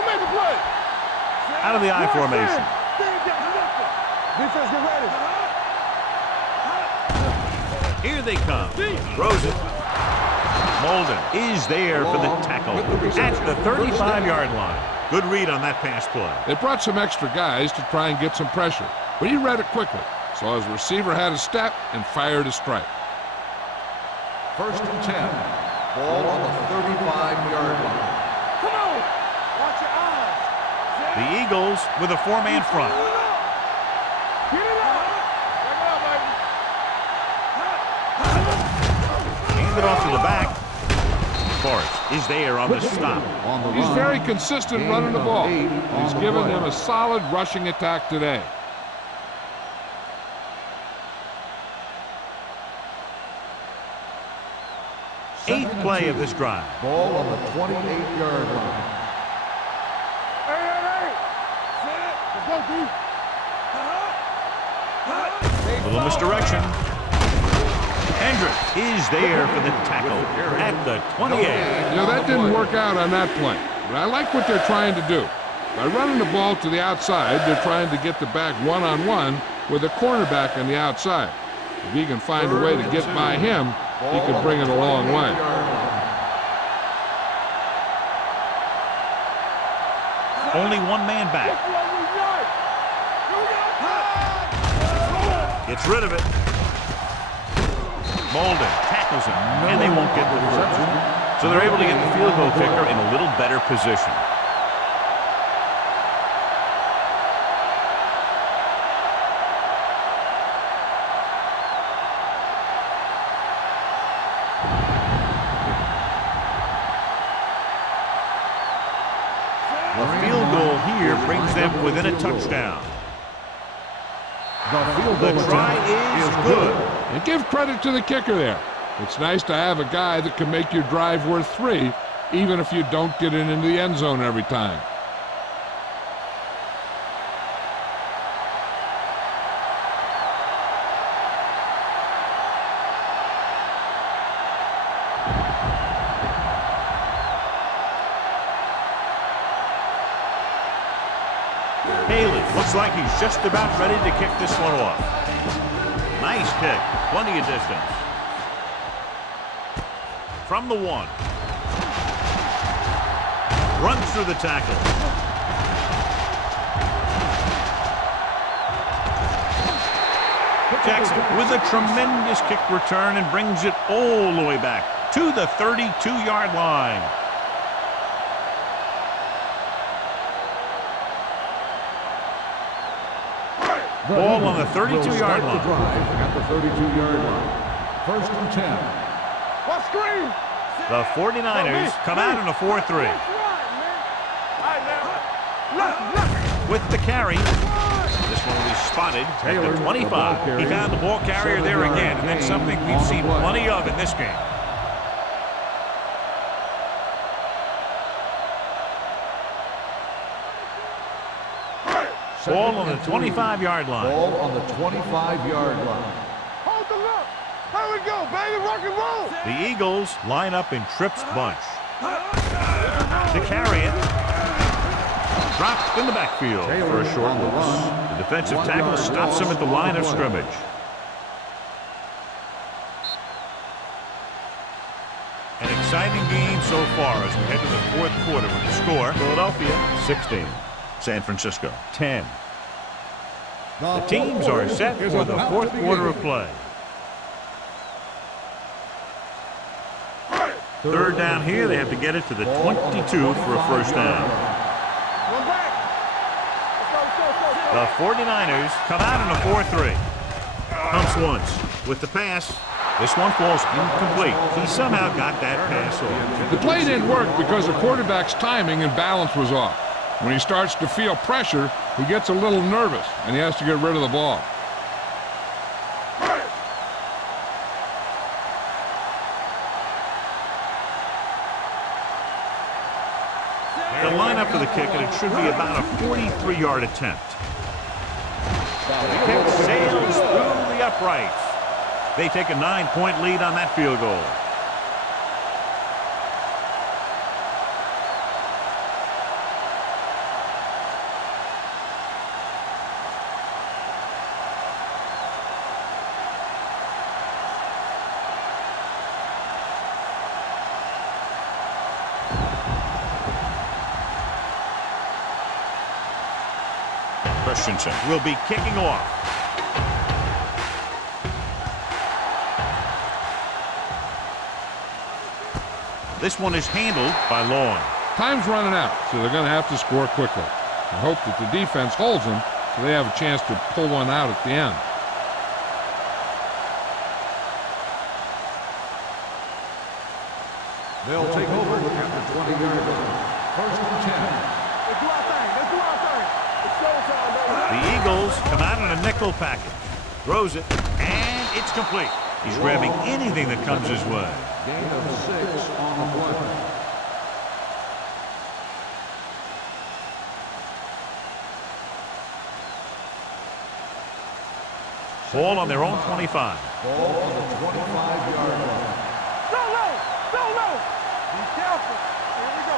make a play. Out of the I formation. Defense, get ready. Here they come. Throws it. Molden is there for the tackle at the 35-yard line. Good read on that pass play. They brought some extra guys to try and get some pressure, but he read it quickly, so his receiver had a step and fired a strike. First and 10. Ball on the 35-yard line. Come on. Watch your eyes. The Eagles with a 4-man front. Get it out. Check it out, baby. Hand it off to the back. Forrest is there on the stop. He's very consistent running the ball. He's given them a solid rushing attack today. Eighth play of this drive. Ball on the 28-yard line. Hey. Let's go, D. Little misdirection. Hendrick is there for the tackle at the 28. You know, that didn't work out on that play, but I like what they're trying to do. By running the ball to the outside, they're trying to get the back one-on-one with a cornerback on the outside. If he can find a way to get by him, he could bring it a long way. Only one man back. Gets rid of it. Molden tackles him, and they won't get the first. So they're able to get the field goal kicker in a little better position. A field goal here brings them within a touchdown. The try is good. And give credit to the kicker there. It's nice to have a guy that can make your drive worth 3, even if you don't get it into the end zone every time. Haley looks like he's just about ready to kick this one off. Nice kick, plenty of distance. From the 1. Runs through the tackle. Jackson with a tremendous kick return and brings it all the way back to the 32-yard line. Ball on the 32-yard line. Drive at the 32-yard line. First and 10. What screen? The 49ers come out in a 4-3. With the carry. This one will be spotted at the 25. He found the ball carrier there again, and that's something we've seen plenty of in this game. Ball on the 25-yard line. Ball on the 25-yard line. Hold the look. There we go, baby. Rock and roll. The Eagles line up in trips bunch. To carry it. Dropped in the backfield for a short loss. The defensive tackle stops him at the line of scrimmage. An exciting game so far as we head to the fourth quarter with the score. Philadelphia 16. San Francisco 10. The teams are set for the fourth quarter of play. Third down here, they have to get it to the 22 for a first down. The 49ers come out in a 4-3. Pumps once with the pass. This one falls incomplete. He somehow got that pass off. The play didn't work because the quarterback's timing and balance was off. When he starts to feel pressure, he gets a little nervous, and he has to get rid of the ball. The lineup for the kick, and it should be about a 43-yard attempt. The kick sails through the uprights. They take a 9-point lead on that field goal. Christensen will be kicking off. This one is handled by Long. Time's running out, so they're going to have to score quickly. I hope that the defense holds them so they have a chance to pull one out at the end. They'll take over at the 20-yard line. First and 10. Let's do our thing. Let's do our thing. It's showtime, baby. The Eagles come out in a nickel package. Throws it, and it's complete. He's grabbing anything that comes his way. Gain of 6 on the play. Ball on their own 25. Ball on the 25-yard line. Go low. Go low. Be careful. Here we go.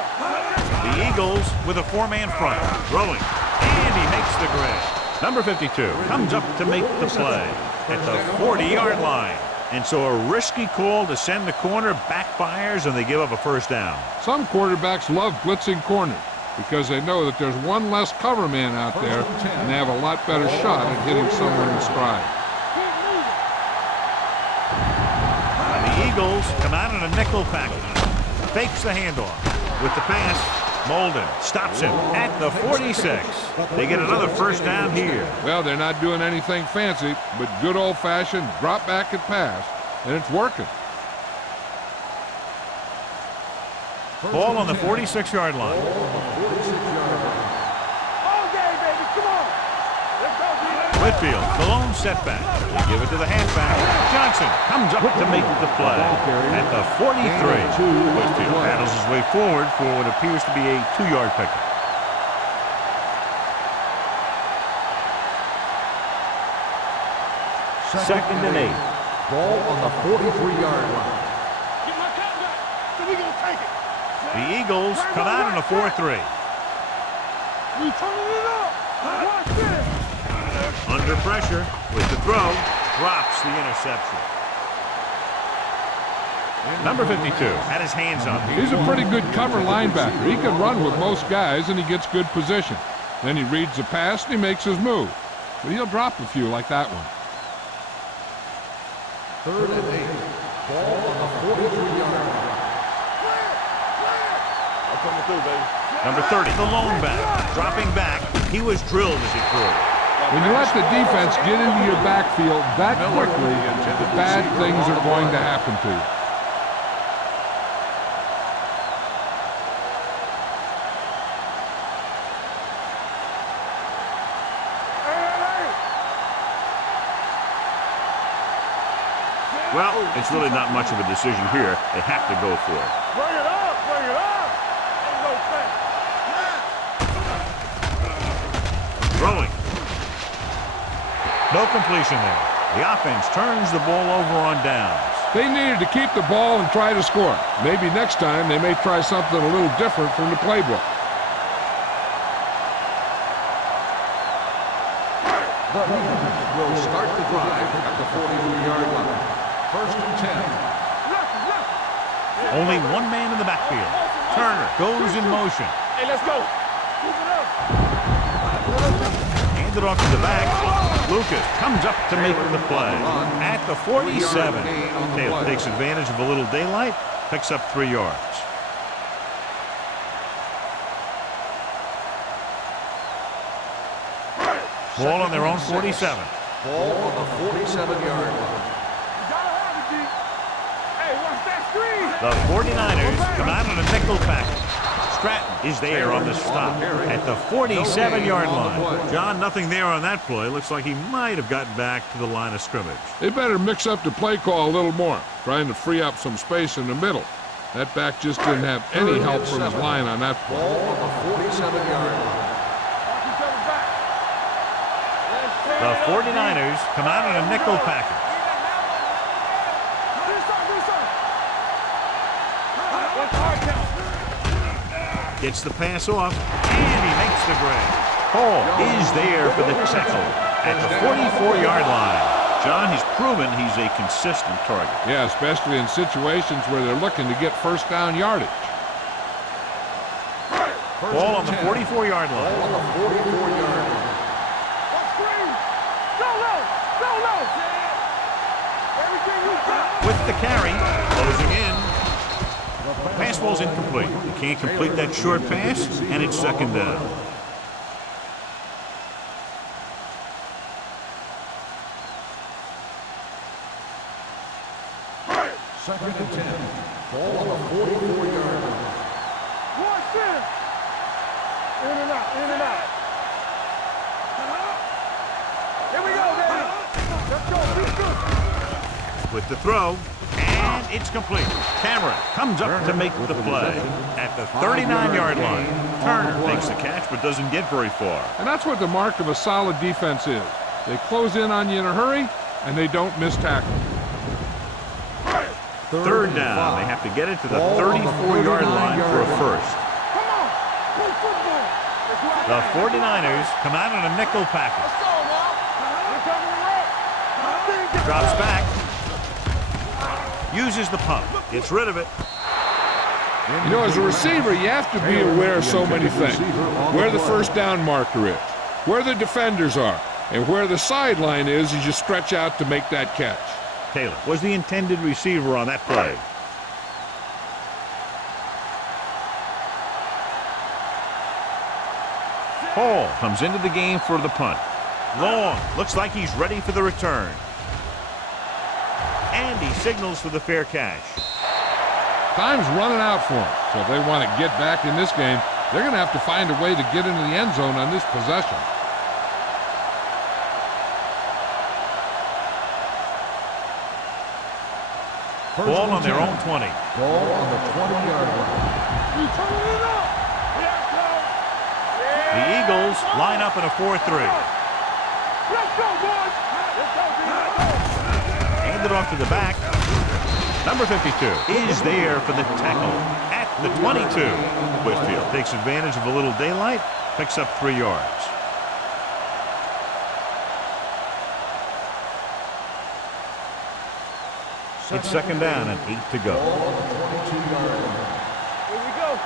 The Eagles with a four-man front. Throwing, and he makes the grab. Number 52 comes up to make the play at the 40-yard line. And so a risky call to send the corner backfires, and they give up a first down. Some quarterbacks love blitzing corners because they know that there's one less cover man out there, and they have a lot better shot at hitting someone in stride. And the Eagles come out in a nickel package. Fakes the handoff. With the pass, Molden stops him at the 46. They get another first down here. Well, they're not doing anything fancy, but good old-fashioned drop back and pass, and it's working. Ball on the 46-yard line. All day, baby. Come on. Let's go, baby. Whitfield, the lone setback. They give it to the halfback. Johnson comes up to make the play at the 43. Whitfield battles his way forward for what appears to be a 2-yard pickup. Second and 8. Ball on the 43-yard line. Get my cat back. So we gonna take it. The Eagles come out in a 4-3. We turning it up. Watch this. Under pressure with the throw, drops the interception. Number 52 had his hands on him. He's a pretty good cover linebacker. He can run with most guys, and he gets good position. Then he reads the pass, and he makes his move. But he'll drop a few like that one. Third and 8. Ball on the 43-yard line. I'm coming through, baby. Number 30, the lone back, dropping back. He was drilled as he threw. When you let the defense get into your backfield that quickly, the bad things are going to happen to you. Well, it's really not much of a decision here. They have to go for it. Bring it up, bring it up. Ain't no thing. Throwing. No completion there. The offense turns the ball over on downs. They needed to keep the ball and try to score. Maybe next time they may try something a little different from the playbook. The Eagles will start the drive at the 43-yard line. First and 10. Only one man in the backfield. Turner goes in motion. Hey, let's go. Handed off to the back. Lucas comes up to make the play. At the 47. Taylor takes advantage of a little daylight. Picks up 3 yards. Ball on their own 47. Ball on the 47-yard line. The 49ers come out on a nickel package. Stratton is there on the stop at the 47-yard line. John, nothing there on that play. Looks like he might have gotten back to the line of scrimmage. They better mix up the play call a little more, trying to free up some space in the middle. That back just didn't have any help from his line on that play. Ball on the 47-yard line. The 49ers come out on a nickel package. Gets the pass off, and he makes the grab. Hall is there for the tackle at the 44-yard line. John, he's proven he's a consistent target. Yeah, especially in situations where they're looking to get first down yardage. Ball on the 44-yard line. Ball on the 44-yard line. With the carry, closing in. Pass ball's incomplete. You can't complete that short pass, and it's second down. Second and 10. Ball on the 44-yard line. Watch this. In and out, in and out. Here we go, Danny. Let's go, be good. With the throw, and it's complete. Cameron comes up to make the play at the 39-yard line. Turner makes the catch but doesn't get very far. And that's what the mark of a solid defense is. They close in on you in a hurry, and they don't miss tackle. Third down. They have to get it to the 34-yard line for a first. Come on, play football. The 49ers come out on a nickel package. Let's go, now. We're coming to work. Drops back. Uses the pump. Gets rid of it. You know, as a receiver, you have to be aware of so many things. Where the first down marker is, where the defenders are, and where the sideline is as you stretch out to make that catch. Taylor was the intended receiver on that play. Hall comes into the game for the punt. Long looks like he's ready for the return. And he signals for the fair catch. Time's running out for them, so if they want to get back in this game, they're going to have to find a way to get into the end zone on this possession. Ball on their own 20. Ball on the 20-yard line. The Eagles line up in a 4-3. Let's go, boys. Let's go, Handed off to the back. Number 52 is there for the tackle at the 22. Whitfield takes advantage of a little daylight, picks up 3 yards. It's second down and 8 to go. Here we go.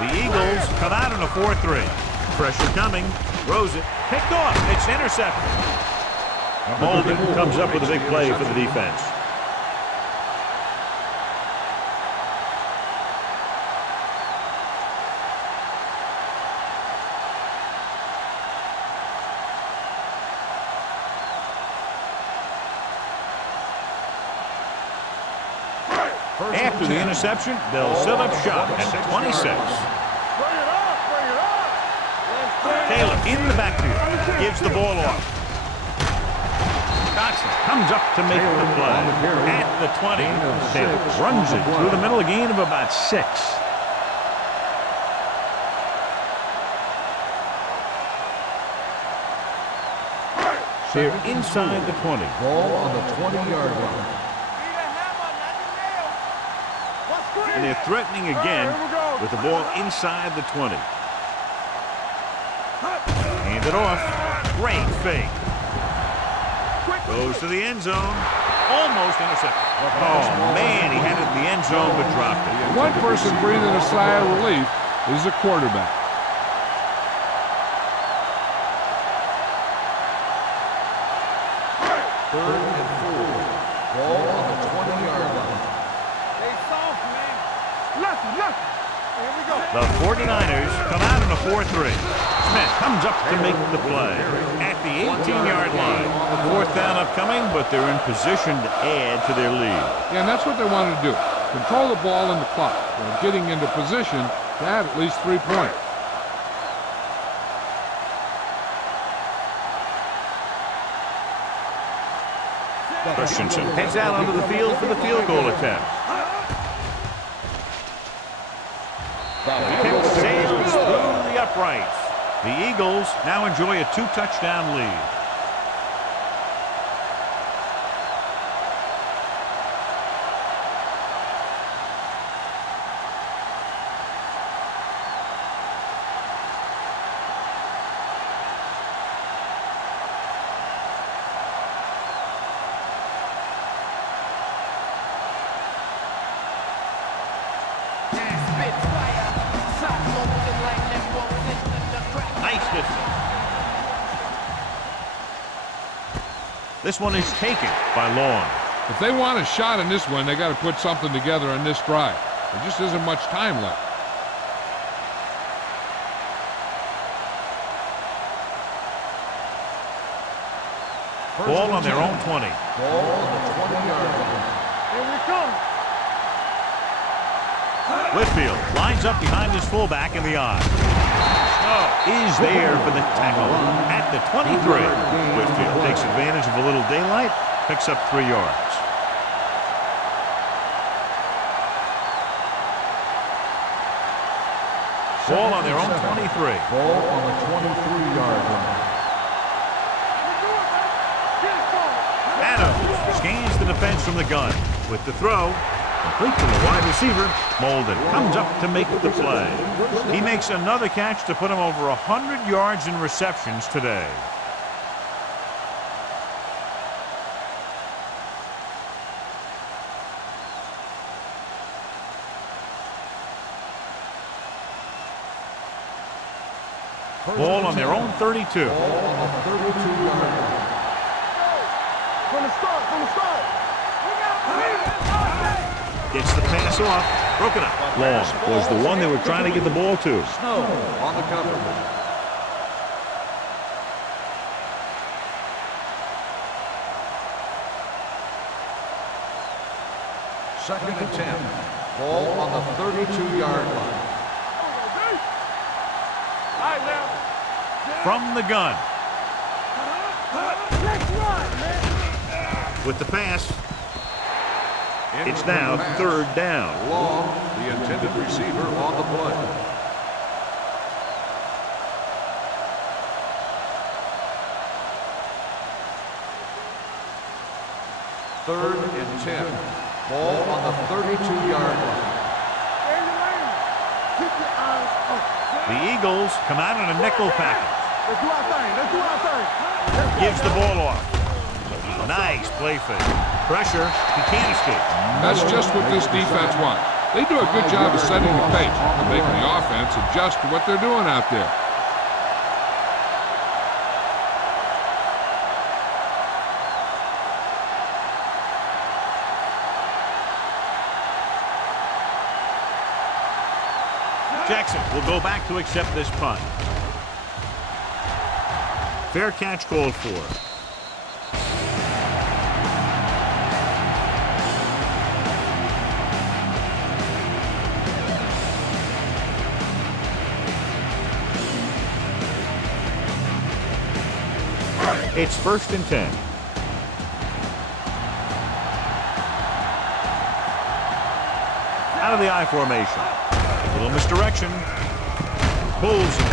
The Eagles come out in a 4-3. Pressure coming. Throws it. Picked off. It's intercepted. Bolden comes up with a big play for the defense. After the interception, they'll set up shop at the 26. Bring it up, bring it up. Taylor in the backfield. Gives the ball off. Johnson comes up to make the play. At the 20. Taylor runs it through the middle, a gain of about 6. They're inside the 20. Ball on the 20-yard line. And they're threatening again with the ball inside the 20. Hand it off. Great fake. Goes to the end zone. Almost intercepted. Oh, man, he had it in the end zone but dropped it. One person breathing a sigh of relief is the quarterback. Third and 4. Ball on the 20-yard line. They soft, man. Lucky. Here we go. The 49ers come out in a 4-3. Smith comes up to make the play at the 18-yard line. A 4th down upcoming, but they're in position to add to their lead. Yeah, and that's what they want to do. Control the ball and the clock while getting into position to add at least 3 points. Christensen heads out onto the field for the field goal attempt. Kick sails through the uprights. The Eagles now enjoy a 2-touchdown lead. This one is taken by Long. If they want a shot in this one, they got to put something together on this drive. There just isn't much time left. Ball on their own 20. Ball on the 20-yard line. Here we come. Whitfield lines up behind his fullback in the eye. Is there for the tackle at the 23. Whitfield takes advantage of a little daylight, picks up 3 yards. Ball on their own 23. Ball on the 23-yard line. Adams scans the defense from the gun with the throw. Complete to the wide receiver. Molden comes up to make the play. He makes another catch to put him over 100 yards in receptions today. Ball on their own 32. Ball on the 32-yard line. From the start. We got to believe it. Gets the pass off. Broken up. Long was the one they were trying to get the ball to. Snow on the cover. Second and 10. Ball on the 32-yard line. All right, now. From the gun. Let's run, man. With the pass. It's now 3rd down. Long, the intended receiver on the play. Third and 10. Ball on the 32-yard line. Stay in the lane. Keep your eyes open. The Eagles come out in a nickel package. Let's do our thing. Gives the ball off. Nice play fake. Pressure. He can't escape. That's just what this defense wants. They do a good job of setting the pace and making the offense adjust to what they're doing out there. Jackson will go back to accept this punt. Fair catch called for. It's 1st and 10. Out of the I formation. A little misdirection. Pulls it.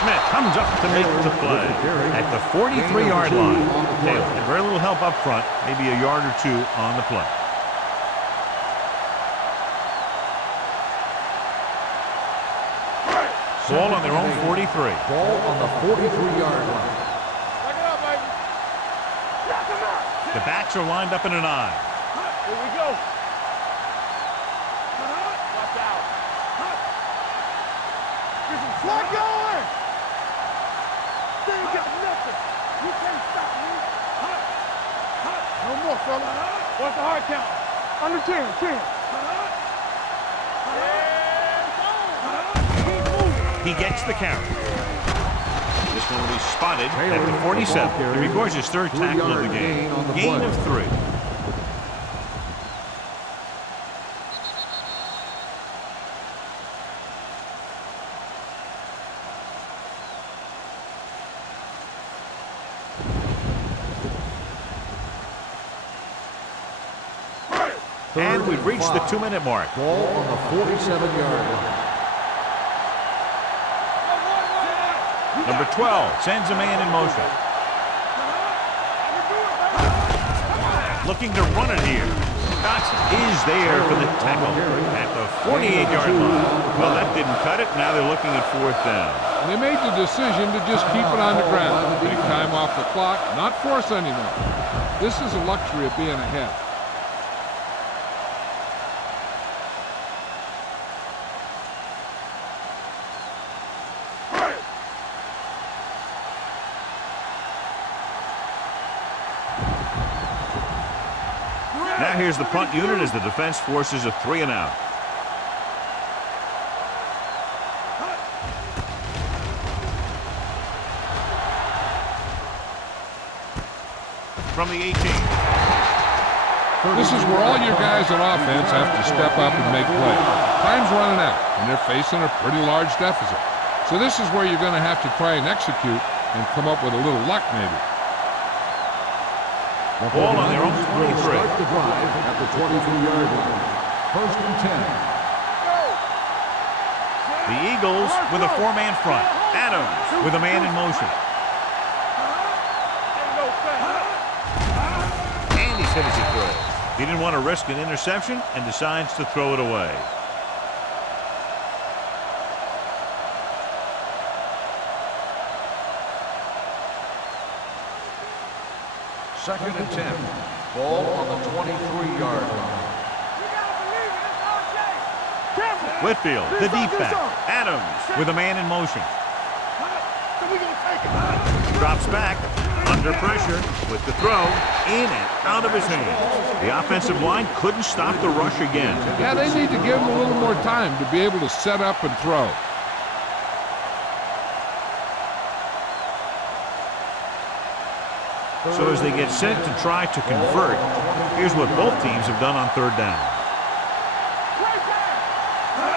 Smith comes up to make the play at the 43-yard line. Taylor had very little help up front, maybe a yard or two on the play. Ball on their own 43. Ball on the 43-yard line. The backs are lined up in an I. Here we go. Watch out. Get some slack going. They ain't got nothing. You can't stop me. No more, fella. What's the hard count? Under 10. He gets the carry. This one will be spotted at the 47. He records his third tackle of the game. Gain of 3. And we've reached the 2-minute mark. Ball on the 47-yard line. Number 12 sends a man in motion. Looking to run it here. Dotson is there for the tackle at the 48-yard line. Well, that didn't cut it. Now they're looking at 4th down. And they made the decision to just keep it on the ground. Take time off the clock, not force anything. This is a luxury of being ahead. Now here's the punt unit as the defense forces a 3-and-out. From the 18. This is where all your guys on offense have to step up and make plays. Time's running out, and they're facing a pretty large deficit. So this is where you're going to have to try and execute and come up with a little luck maybe. Ball on their own 23. Start the drive at the 23-yard line. 1st and 10. The Eagles with a 4-man front. Adams with a man in motion. And he finishes it through. He didn't want to risk an interception and decides to throw it away. Second and 10. Ball on the 23-yard line. Whitfield, the deep back. Adams with a man in motion. Drops back, under pressure, with the throw, in and out of his hands. The offensive line couldn't stop the rush again. Yeah, they need to give him a little more time to be able to set up and throw. So as they get set to try to convert, here's what both teams have done on 3rd down.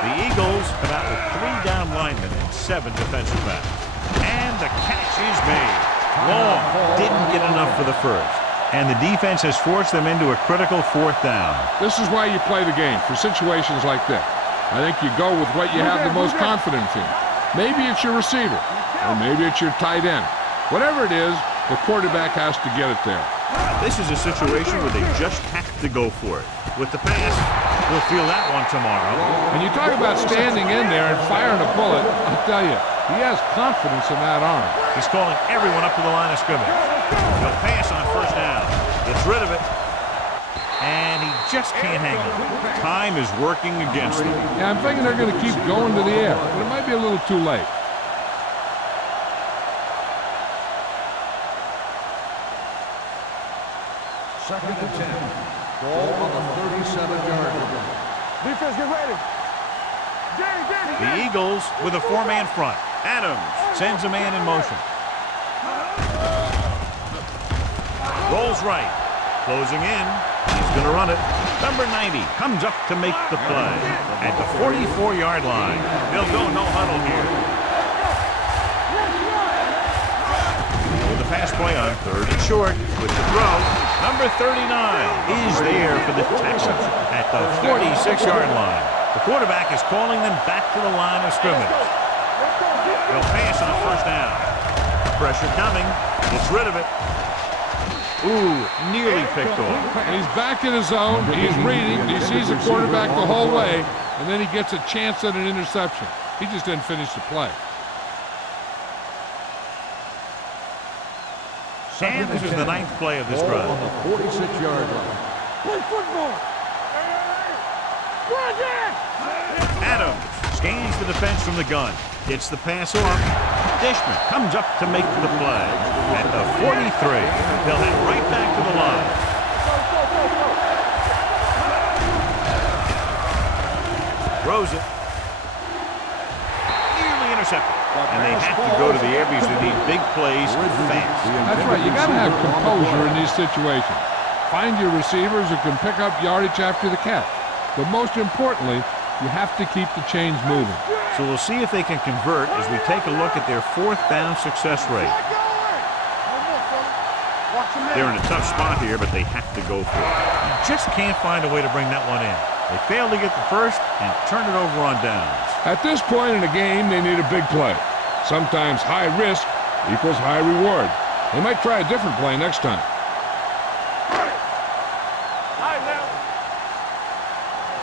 The Eagles come out with 3 down linemen and 7 defensive backs. And the catch is made. Long didn't get enough for the first. And the defense has forced them into a critical 4th down. This is why you play the game, for situations like this. I think you go with what you have the most confidence in. Maybe it's your receiver, or maybe it's your tight end. Whatever it is, the quarterback has to get it there. This is a situation where they just have to go for it. With the pass, we'll feel that one tomorrow. And you talk about standing in there and firing a bullet, I'll tell you, he has confidence in that arm. He's calling everyone up to the line of scrimmage. He'll pass on 1st down. Gets rid of it. And he just can't hang on. Time is working against him. Yeah, I'm thinking they're going to keep going to the air, but it might be a little too late. Second and 10. Ball on the 37-yard line. Defense, get ready. The Eagles with a 4-man front. Adams sends a man in motion. Rolls right. Closing in. He's going to run it. Number 90 comes up to make the play at the 44-yard line. They'll go no huddle here. With the pass play on 3rd and short with the throw. Number 39 is there for the Texans at the 46-yard line. The quarterback is calling them back to the line of scrimmage. He'll pass on a first down. Pressure coming. Gets rid of it. Ooh, nearly picked off. And he's back in his zone. He's reading. He sees the quarterback the whole way, and then he gets a chance at an interception. He just didn't finish the play. And this is the 9th play of this drive. On the 46-yard line. Play football. Adams scans the defense from the gun. Gets the pass off. Dishman comes up to make the play. At the 43, they'll head right back to the line. Throws it. Nearly intercepted. And they have to go to the air because they need big plays fast. That's right. You got to have composure in these situations. Find your receivers who can pick up yardage after the catch. But most importantly, you have to keep the chains moving. So we'll see if they can convert as we take a look at their 4th down success rate. They're in a tough spot here, but they have to go for it. You just can't find a way to bring that one in. They fail to get the first and turn it over on downs. At this point in the game, they need a big play. Sometimes high risk equals high reward. They might try a different play next time.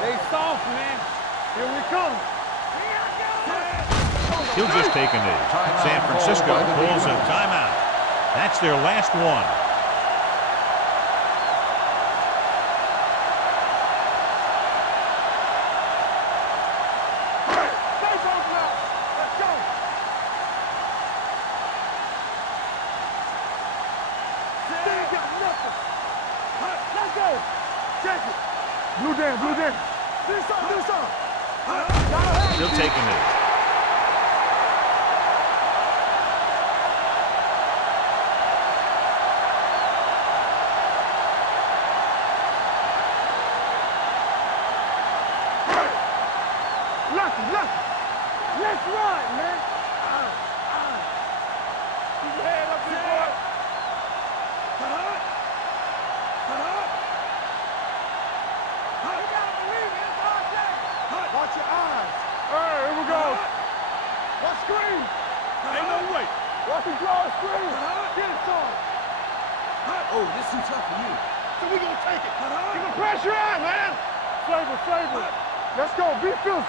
They soft, man. Here we come. He'll just take a knee. San Francisco pulls a timeout. That's their last one. Let's go. Still got nothing. Let's go. Check it. Blue down, blue down. Do something. He'll take a knee. Let's run, man. Keep your head up, big boy. You gotta believe it. It's our day. Watch your eyes. Hey, here we go. Watch screen. Ain't no way. Watch him draw a screen. Get it, son. Oh, this is tough for you. So we gonna take it. Keep the pressure on, man. Flavor. Let's go. Be physical.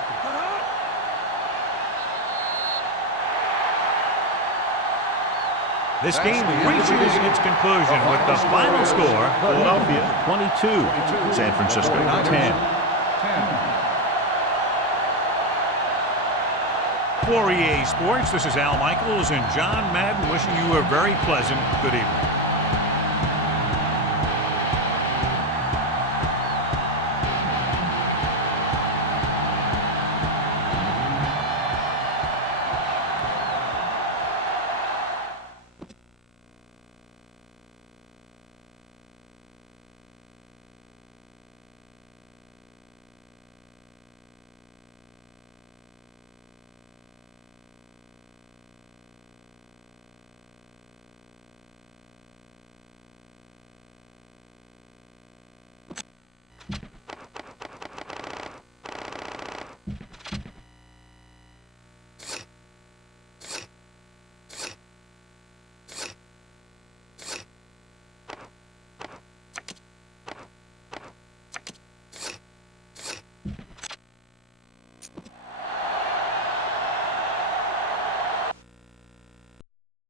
This game reaches its conclusion with the final score, Philadelphia 22, San Francisco 10. For EA Sports, this is Al Michaels and John Madden wishing you a very pleasant good evening.